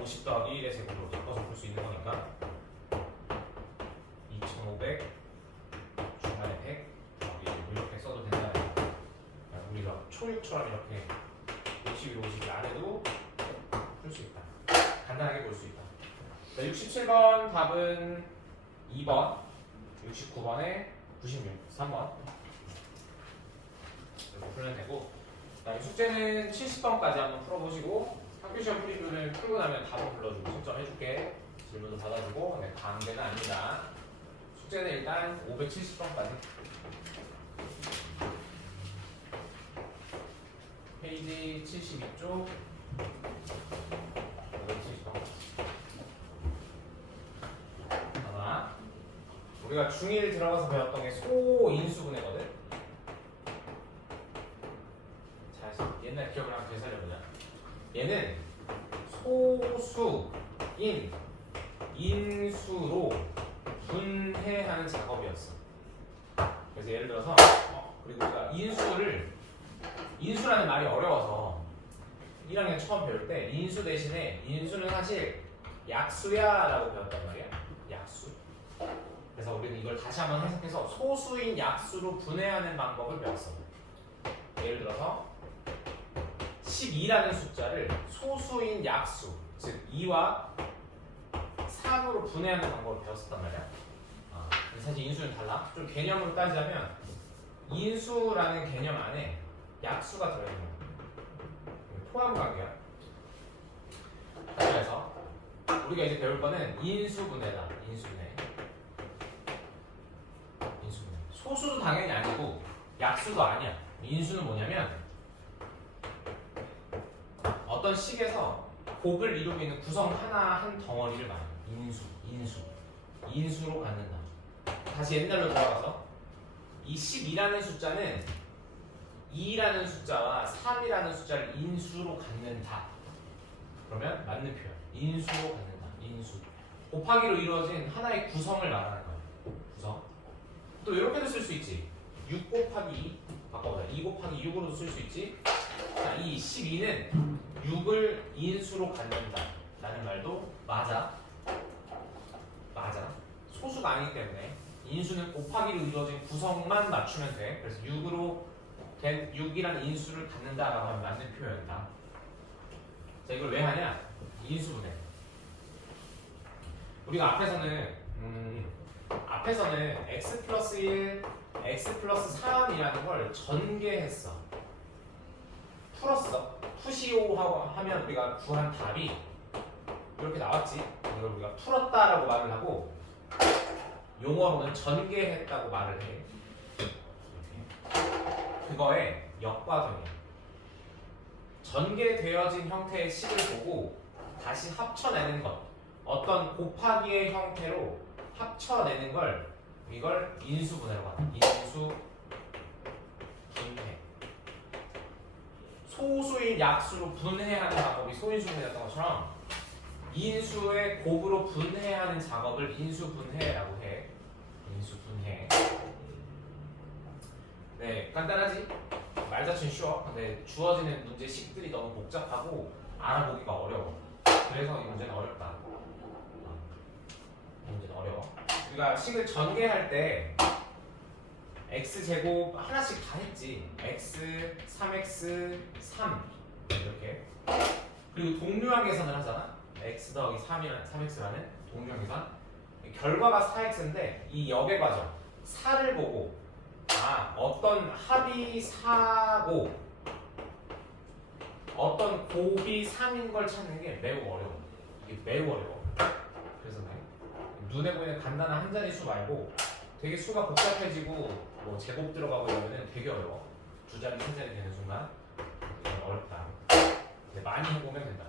50 더하기 1의 제곱으로 바꿔서 풀 수 있는 거니까 2500 중간에 100 더하기 1 이렇게 써도 된다는 거. 우리가 초육처럼 이렇게 51, 51 안 해도 풀 수 있다. 간단하게 볼 수 있다. 자, 67번 답은 2번, 69번에 96, 3번. 이렇게 풀면 되고, 그다음에 숙제는 70번까지 한번 풀어보시고, 학교시험 풀이표는 풀고 나면 답을 불러주고 신청해줄게. 질문도 받아주고, 네, 강제는 아니다. 숙제는 일단 570번까지. 페이지 72쪽. 봐봐. 우리가 중1 들어가서 배웠던 게 소인수분해거든. 자, 옛날 기억을 한번 되살려보자. 얘는 소수인 인수로 분해하는 작업이었어. 그래서 예를 들어서 그리고 우리가 인수라는 말이 어려워서 1학년 처음 배울 때 인수 대신에 인수는 사실 약수야 라고 배웠단 말이야. 약수. 그래서 우리는 이걸 다시 한번 해석해서 소수인 약수로 분해하는 방법을 배웠어. 예를 들어서 12라는 숫자를 소수인 약수, 즉 2와 3으로 분해하는 방법을 배웠었단 말이야. 사실 인수는 달라. 좀 개념으로 따지자면 인수라는 개념 안에 약수가 들어있는 거야. 포함 관계야. 그래서 우리가 이제 배울 거는 인수분해다. 인수분해. 소수도 당연히 아니고 약수도 아니야. 인수는 뭐냐면 어떤 식에서 곱을 이루고 있는 구성 하나 한 덩어리를 말해. 인수로 갖는다. 다시 옛날로 돌아가서 이 12라는 숫자는 2라는 숫자와 3이라는 숫자를 인수로 갖는다. 그러면 맞는 표현. 인수로 갖는다. 인수. 곱하기로 이루어진 하나의 구성을 말하는 거야. 구성. 또 이렇게도 쓸 수 있지. 6 곱하기 2 바꿔보자. 2 곱하기 6으로도 쓸 수 있지. 자, 이 12는 6을 인수로 갖는다 라는 말도 맞아. 소수가 아니기 때문에 인수는 곱하기로 이루어진 구성만 맞추면 돼. 그래서 6으로 된 6이라는 인수를 갖는다라고 하면 맞는 표현이다. 자, 이걸 왜 하냐? 인수분해. 우리가 앞에서는 x 플러스 1, x 플러스 3이라는 걸 전개했어. 풀었어. 푸시오 하면 우리가 구한 답이 이렇게 나왔지. 이걸 우리가 풀었다라고 말을 하고 용어로는 전개했다고 말을 해. 그거의 역과정이야. 전개되어진 형태의 식을 보고 다시 합쳐내는 것. 어떤 곱하기의 형태로 합쳐내는 걸 이걸 인수분해라고 한다. 인수분해. 소수인 약수로 분해하는 작업이 소인수분해였던 것처럼 인수의 곱으로 분해하는 작업을 인수분해라고 해. 인수분해. 네, 간단하지? 말 자체는 쉬워. 근데 주어지는 문제식들이 너무 복잡하고 알아보기가 어려워. 그래서 이 문제는 어렵다. 이 문제는 어려워. 우리가 식을 전개할 때 x제곱 하나씩 다 했지. x, 3x, 3 이렇게. 그리고 동류항 계산을 하잖아. x 더하기 3x라는 동류항 계산. 결과가 4x인데 이 역의 과정 4를 보고 어떤 합이 4고 어떤 곱이 3인 걸 찾는 게 매우 어려워. 이게 매우 어려워. 그래서 눈에 보이는 간단한 한 자리 수 말고 되게 수가 복잡해지고 뭐 제곱 들어가고 이러면 되게 어려워. 두 자리, 세 자리 되는 순간 어렵다. 근데 많이 해보면 된다.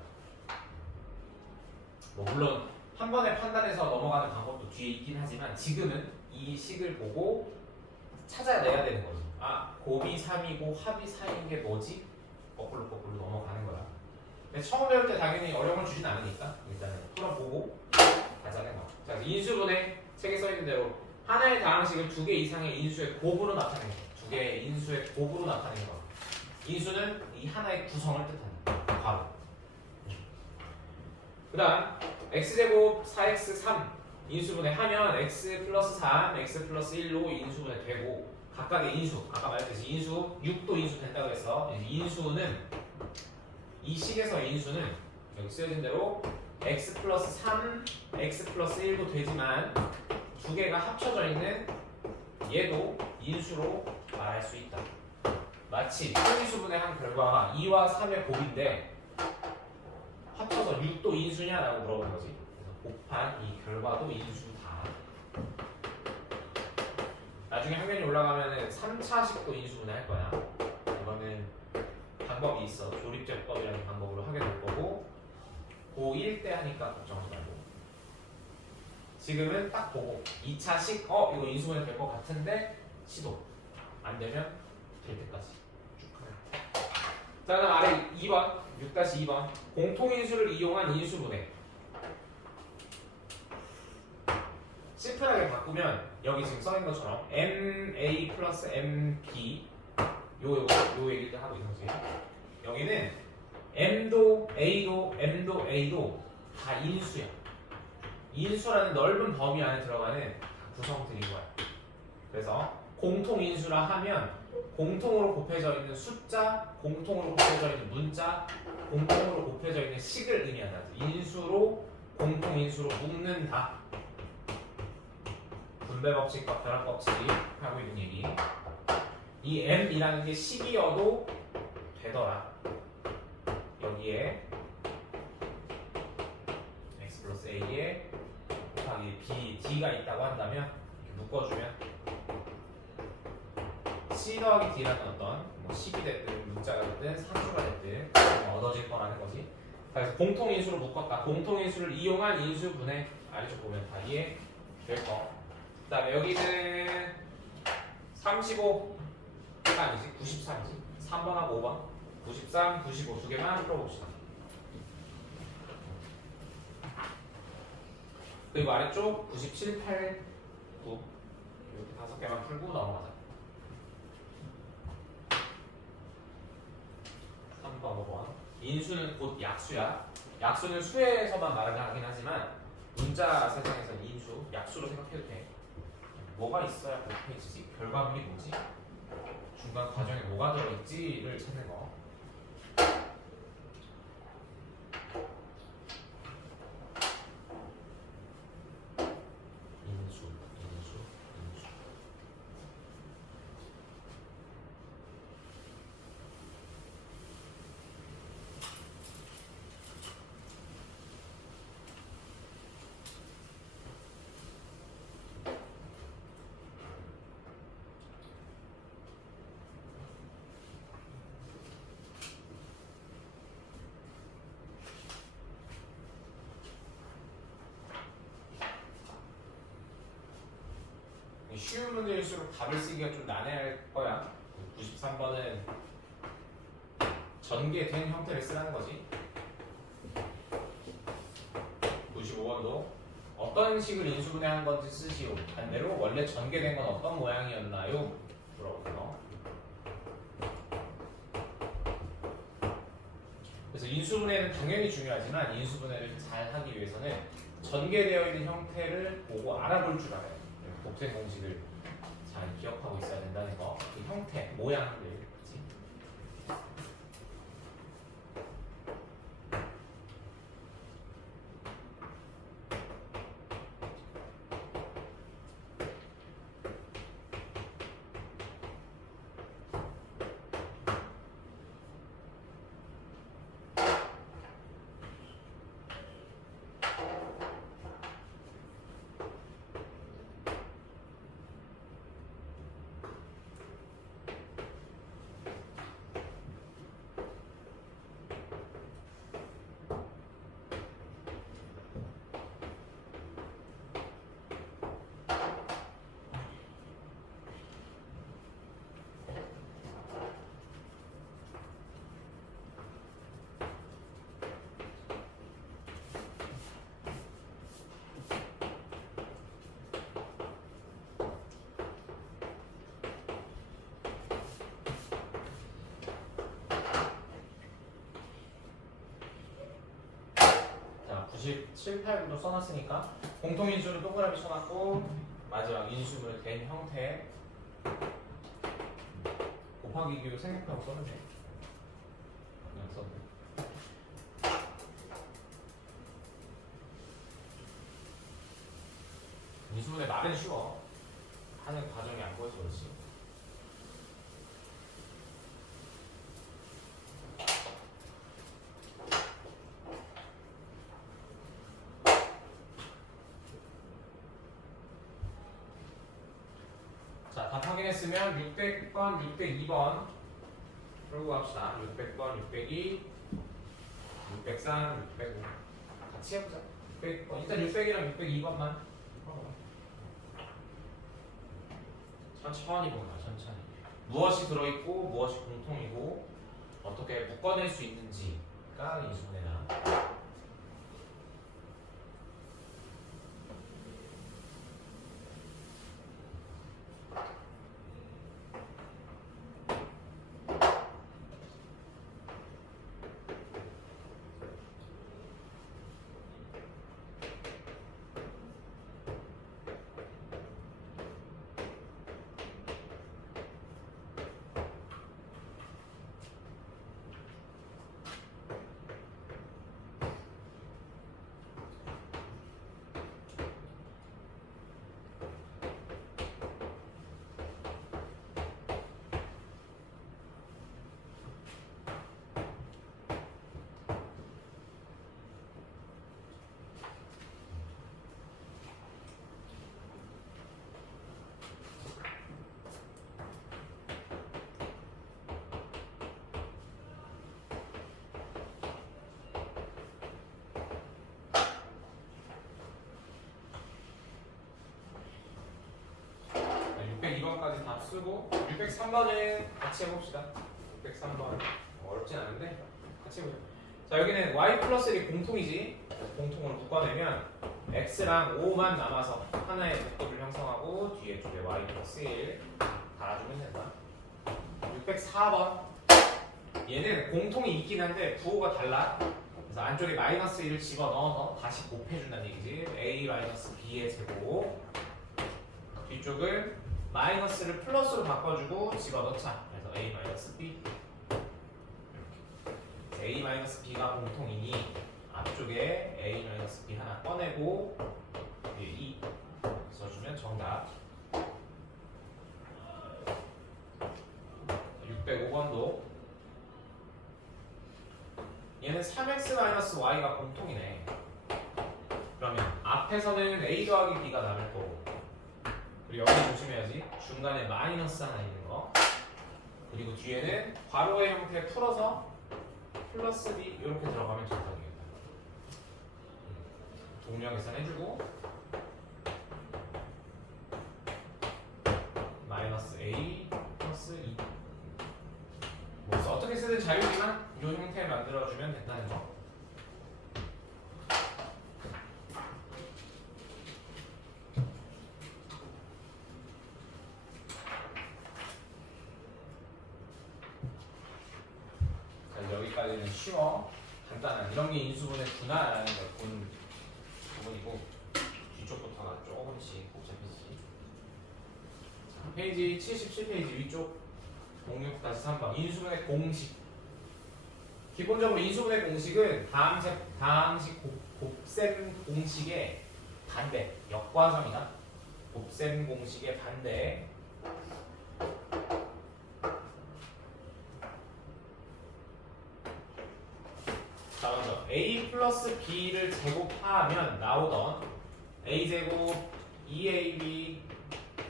뭐 물론 한 번에 판단해서 넘어가는 방법도 뒤에 있긴 하지만 지금은 이 식을 보고 찾아내야 되는 거지. 곱이 3이고 합이 4인 게 뭐지? 거꾸로 넘어가는 거야. 근데 처음 배울 때 당연히 어려움을 주진 않으니까 일단은 풀어보고 가자는 거. 자, 인수분해 책에 써있는 대로 하나의 다항식을 두 개 이상의 인수의 곱으로 나타내는 거. 두 개의 인수의 곱으로 나타내는 거. 인수는 이 하나의 구성을 뜻한다. 바로. 그 다음 x제곱 4x3 인수분해 하면 x 플러스 3, x 플러스 1로 인수분해 되고 각각의 인수, 아까 말했듯이 인수 6도 인수 된다고 했어. 인수는 이 식에서의 인수는 여기 쓰여진 대로 x 플러스 3, x 플러스 1도 되지만 두 개가 합쳐져 있는 얘도 인수로 말할 수 있다. 마치 소인수분해 한 결과가 2와 3의 곱인데 합쳐서 6도 인수냐라고 물어보는 거지. 그래서 곱한 이 결과도 인수다. 나중에 학년이 올라가면은 3차식도 인수분해 할 거야. 이거는 방법이 있어. 조립제법이라는 방법으로 하게 될 거고 고1 때 하니까 걱정하지 말고 지금은 딱 보고 2차식 이거 인수분해 될 것 같은데 시도 안 되면 될 때까지 쭉 하는. 자, 그다음 아래 2번 6-2번 공통인수를 이용한 인수분해. 심플하게 바꾸면 여기 지금 써있는 것처럼 MA 플러스 MB 요 얘기를 하고 있는 거지. 여기는 M도 A도 M도 A도 다 인수야. 인수라는 넓은 범위 안에 들어가는 구성들인 거야. 그래서 공통인수라 하면 공통으로 곱해져 있는 숫자, 공통으로 곱해져 있는 문자, 공통으로 곱해져 있는 식을 의미한다. 인수로 공통인수로 묶는다. 분배법칙과 결합법칙 하고 있는 얘기. 이 M이라는 게 식이어도 되더라. 여기에 X 플러스 A에 곱하기 B, D가 있다고 한다면 이렇게 묶어주면 C 더하기 D라는 어떤 뭐 식이 됐든 문자가 됐든 상수가 됐든 얻어질 거라는 거지. 그래서 공통인수로 묶었다. 공통인수를 이용한 인수분해 아래쪽 보면 다 이해될 거. 그 다음에 여기는 35가 아니지 93이지 3번하고 5번 93, 95 두 개만 풀어봅시다. 그리고 아래쪽 97, 8, 9 이렇게 다섯 개만 풀고 넘어가자. 3번, 5번 인수는 곧 약수야. 약수는 수에서만 말하긴 하지만 문자 세상에서는 인수, 약수로 생각해도 돼. 뭐가 있어야 곱해지지? 결과물이 뭐지? 중간 과정에 뭐가 들어있지를 찾는 거. 인수. 쉬운 문제일수록 답을 쓰기가 좀 난해할 거야. 93번은 전개된 형태를 쓰라는 거지. 95번도 어떤 식을 인수분해한 건지 쓰시오. 반대로 원래 전개된 건 어떤 모양이었나요? 물어보죠. 그래서 인수분해는 당연히 중요하지만 인수분해를 잘 하기 위해서는 전개되어 있는 형태를 보고 알아볼 줄 알아요. 곱셈 공식을 잘 기억하고 있어야 된다는 거. 그 형태, 모양들. 그치? 자, 97, 8분도 써놨으니까 공통인수는 동그라미 쳐놨고 마지막 인수분해 된 형태 곱하기 기호 생략하고 써면 돼. 그냥 써도 인수분해 말은 쉬워. 하는 과정이 안 보여서 그렇지. 자, 답 확인했으면 600번, 602번 풀고 갑시다. 600번, 602, 603, 605 같이 해보자. 600번. 일단 600이랑 602번만 천천히 보자. 천천히. 무엇이 들어있고 무엇이 공통이고 어떻게 묶어낼 수 있는지가 인수분해다. 까지 답 쓰고 603번은 같이 해봅시다. 603번 어렵진 않은데 같이 해보자. 자, 여기는 y 플러스 1이 공통이지. 공통으로 묶어내면 x랑 5만 남아서 하나의 복도를 형성하고 뒤에 쪽에 y 플러스 1 달아주면 된다. 604번 얘는 공통이 있긴 한데 부호가 달라. 그래서 안쪽에 마이너스 1을 집어넣어서 다시 곱해준다는 얘기지. a 마이너스 b의 제곱 뒤쪽은 마이너스를 플러스로 바꿔주고 집어넣자. 그래서 a 마이너스 b a 마이너스 b가 공통이니 앞쪽에 a 마이너스 b 하나 꺼내고 뒤에 2 써주면 정답. 605번도 얘는 3x-y가 공통이네. 그러면 앞에서는 a 더하기 b가 남을 거고 그리고 여기 조심해야지. 중간에 마이너스 하나 있는 거. 그리고 뒤에는 괄호의 형태 풀어서 플러스 b 이렇게 들어가면 정답이겠다. 동명 계산해주고 A 플러스 2. 뭐 어떻게 쓰든 자유지만 이 형태 만들어주면 된다는 거. 자, 여기까지는 쉬워. 간단한 이런 게 인수분해구나라는 걸 본 부분이고 뒤쪽부터가 조금씩 복잡해지지. 자, 페이지 77페이지 위쪽 06-3번 인수분해 공식. 기본적으로 인수분해 공식은 다항식 곱셈 공식의 반대, 역과점이다. 곱셈 공식의 반대. 자, 먼저 a 플러스 b를 제곱하면 나오던 a제곱 2ab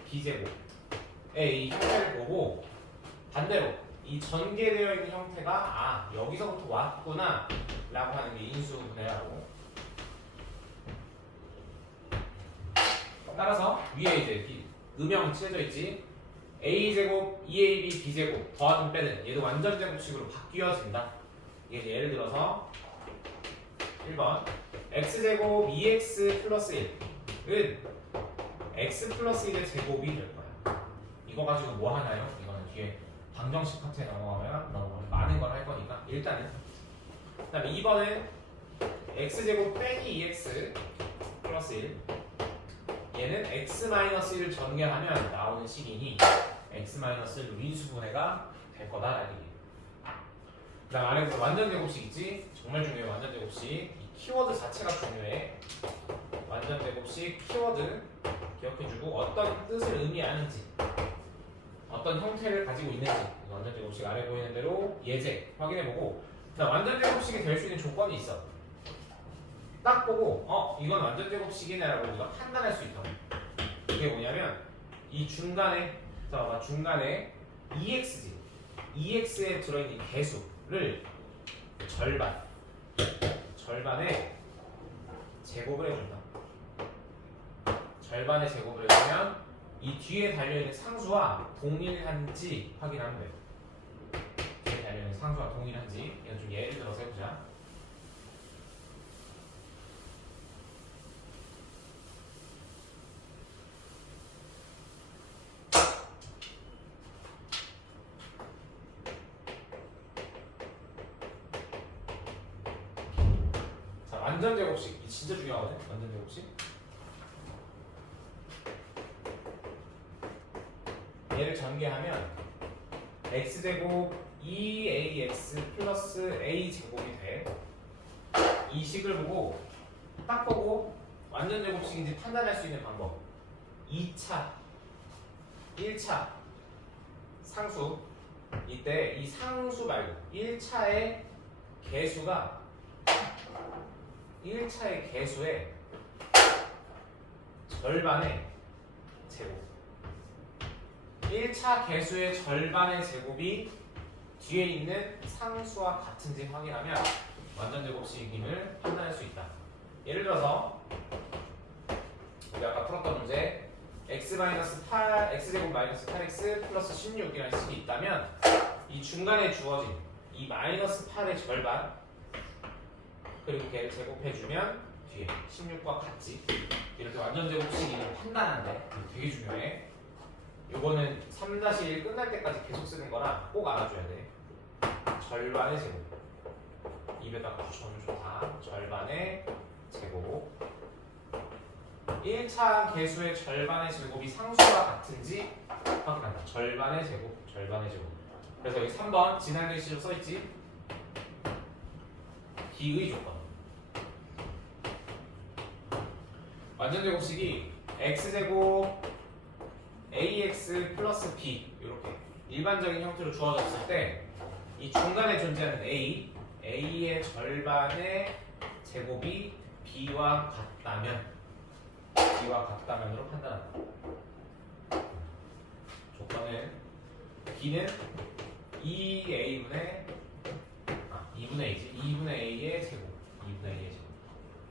b제곱의 이 형태를 보고 반대로 이 전개되어 있는 형태가 여기서부터 왔구나 라고 하는 게 인수분해라고. 따라서 위에 이제 음영 칠해져 있지. a제곱 2ab b제곱 더하든 빼든 얘도 완전 제곱식으로 바뀌어진다. 이게 예를 들어서 1번 x제곱 2x 플러스 1은 x 플러스 1의 제곱이 될 거야. 이거 가지고 뭐 하나요? 이거는 뒤에 방정식 파트에 넘어가면 많은 걸 할 거니까 일단은. 그 다음에 2번은 x제곱 빼기 2x 플러스 1 얘는 x-1을 전개하면 나오는 식이니 x-1로 인수분해가 될 거다. 그 다음 아래에서 완전 제곱식 있지? 정말 중요해. 완전 제곱식 이 키워드 자체가 중요해. 완전 제곱식 키워드 기억해주고 어떤 뜻을 의미하는지 어떤 형태를 가지고 있는지 완전 제곱식 아래 보이는 대로 예제 확인해보고. 그다음 완전 제곱식이 될 수 있는 조건이 있어. 딱 보고 이건 완전 제곱식이네 라고 우리가 판단할 수 있다고. 그게 뭐냐면 이 중간에 중간에 2x지 2x에 들어있는 개수를 절반에 제곱을 해준다. 절반의 제곱을 해주면 이 뒤에 달려있는 상수와 동일한지 확인하면 돼요. 뒤에 달려있는 상수와 동일한지. 이건 좀 예를 들어서 해보자. 자, 완전 제곱식. 이 진짜 중요하거든. 완전 제곱식. 얘를 전개하면 x제곱 2ax 플러스 a제곱이 돼. 이 식을 보고 딱 보고 완전 제곱식인지 판단할 수 있는 방법. 2차, 1차 상수. 이때 이 상수 말고 1차의 개수가 1차의 개수의 절반의 제곱. 1차 개수의 절반의 제곱이 뒤에 있는 상수와 같은지 확인하면 완전 제곱식임을 판단할 수 있다. 예를 들어서 우리 아까 풀었던 문제 x-8, x제곱 마이너스 8x 플러스 16이라는 식이 있다면 이 중간에 주어진 이 마이너스 8의 절반 그리고 걔를 제곱해주면 뒤에 16과 같지. 이렇게 완전 제곱식임을 판단하는데 되게 중요해. 요거는 3-1 끝날 때까지 계속 쓰는 거라 꼭 알아줘야 돼. 절반의 제곱. 입에다가 붙여주면 좋다. 절반의 제곱. 1차 개수의 절반의 제곱이 상수와 같은지 확인한다. 절반의 제곱, 절반의 제곱. 그래서 여기 3번 지난 글씨로 써있지? 기의 조건. 완전 제곱식이 x제곱 ax 플러스 b 이렇게 일반적인 형태로 주어졌을 때 이 중간에 존재하는 a의 절반의 제곱이 b와 같다면으로 판단한다. 조건은 b는 2a분의 2분의 a지. 2분의 a의 제곱. 2분의 a의 제곱.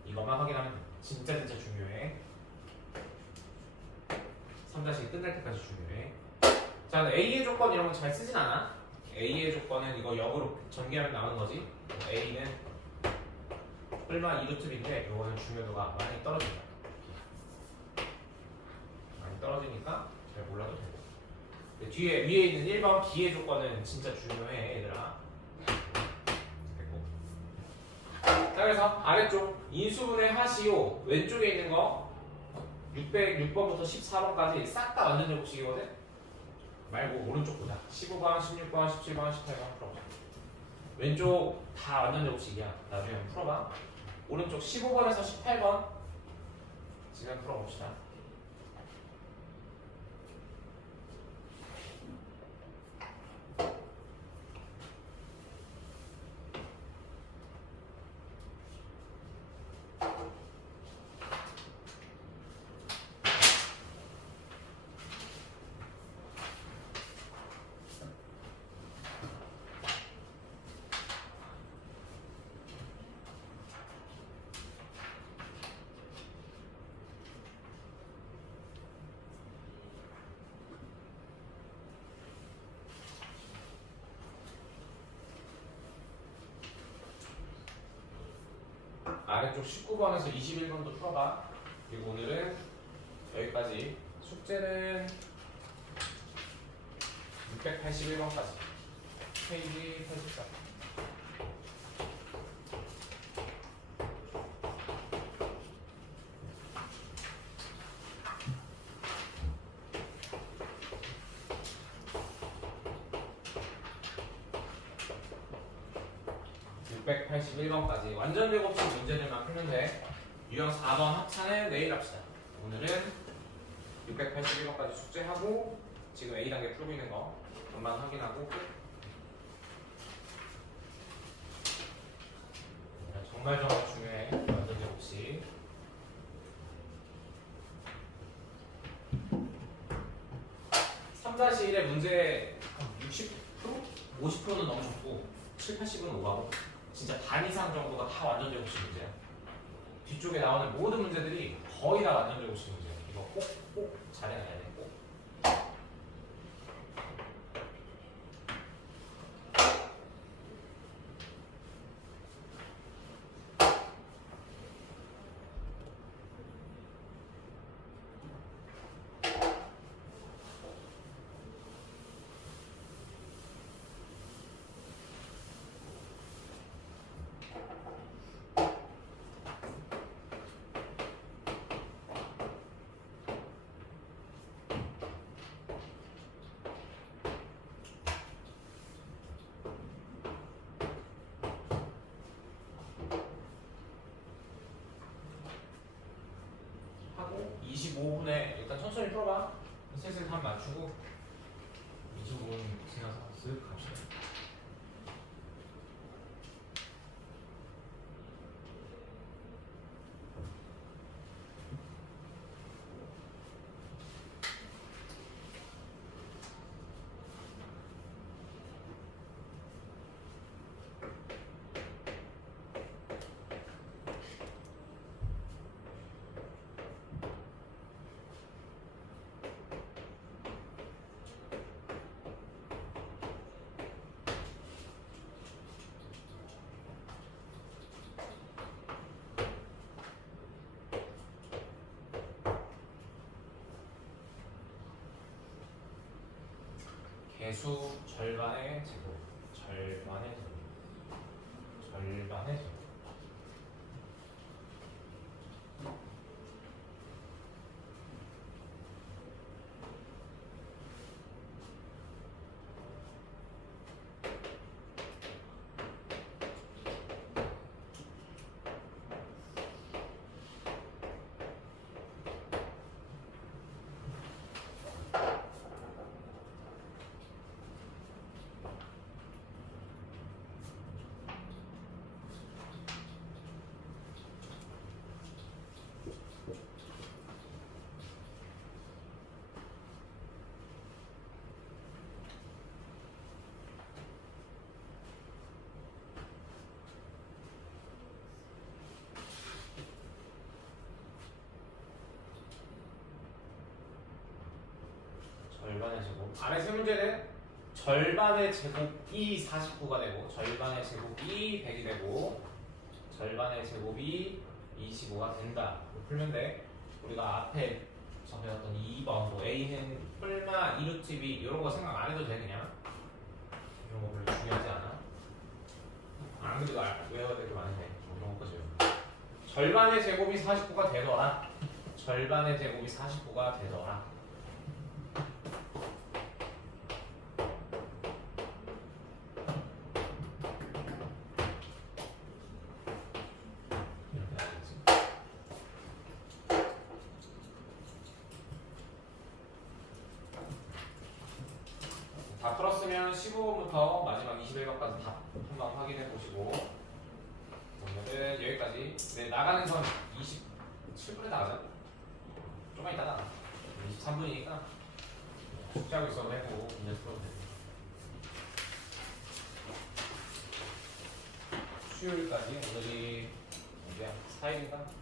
이것만 확인하면 돼. 진짜 중요해. 3-1 끝날 때까지 중요해. 자, A의 조건 이런 건 잘 쓰진 않아. A의 조건은 이거 역으로 전개하면 나오는 거지. A는 얼마 2루트인데 이거는 중요도가 많이 떨어진다. 많이 떨어지니까 잘 몰라도 되고. 근데 뒤에 위에 있는 1번 B의 조건은 진짜 중요해, 얘들아. 됐고. 자, 그래서 아래쪽 인수분해 하시오 왼쪽에 있는 거 606번부터 14번까지 싹 다 완전 제곱식이거든. 말고 오른쪽 보자. 15번, 16번, 17번, 18번 풀어보자. 왼쪽 다 완전 제곱식이야. 나중에 한번 풀어봐. 오른쪽 15번에서 18번 지금 풀어봅시다. 아래쪽 19번에서 21번도 풀어봐. 그리고 오늘은 여기까지. 숙제는 681번까지. 페이지 84. (681번까지) 완전 제곱식 문제들만 풀면 돼. 유형 4번 합차는 내일 합시다. 오늘은 681번까지 숙제하고 지금 A단계 풀고 있는 거 전반 확인하고 끝. 정말 중요해. 완전 제곱식. (3-1의) 문제 60%? 50%는 너무 적고 7, 80은 오가고 진짜 반 이상 정도가 다 완전 제곱식 문제야. 뒤쪽에 나오는 모든 문제들이 거의 다 완전 제곱식 문제야. 이거 꼭 잘해놔야 돼. 꼭. 하고 25분에 일단 천천히 풀어봐. 슬슬 답 맞추고 25분 지나서 쓱 갑시다. 개수 절반의 제곱, 절반의 제곱, 절반의 제곱. 아래 세 문제는 절반의 제곱이 49가 되고 절반의 제곱이 100이 되고 절반의 제곱이 25가 된다. 풀면 돼. 우리가 앞에 배웠던 2번 뭐 A는 뿔마 2루트 B 이런 거 생각 안 해도 돼. 그냥 이런 거 별로 중요하지 않아. 안 그래도 외워야 될 게 많은데 이런 거까지 외워. 절반의 제곱이 49가 되더라. 절반의 제곱이 49가 되더라. 이렇게 나오겠지. 다 풀었으면 15번부터 마지막 21번까지 다 한번 확인해 보시고 오늘은 여기까지. 네, 나가는 건 27분에 나가자. 좀만 이따 나가. 23분이니까 숙제하고 있어도 해보고 문제 풀어도 되고. 수요일까지 오늘이 언제야? 4일인가?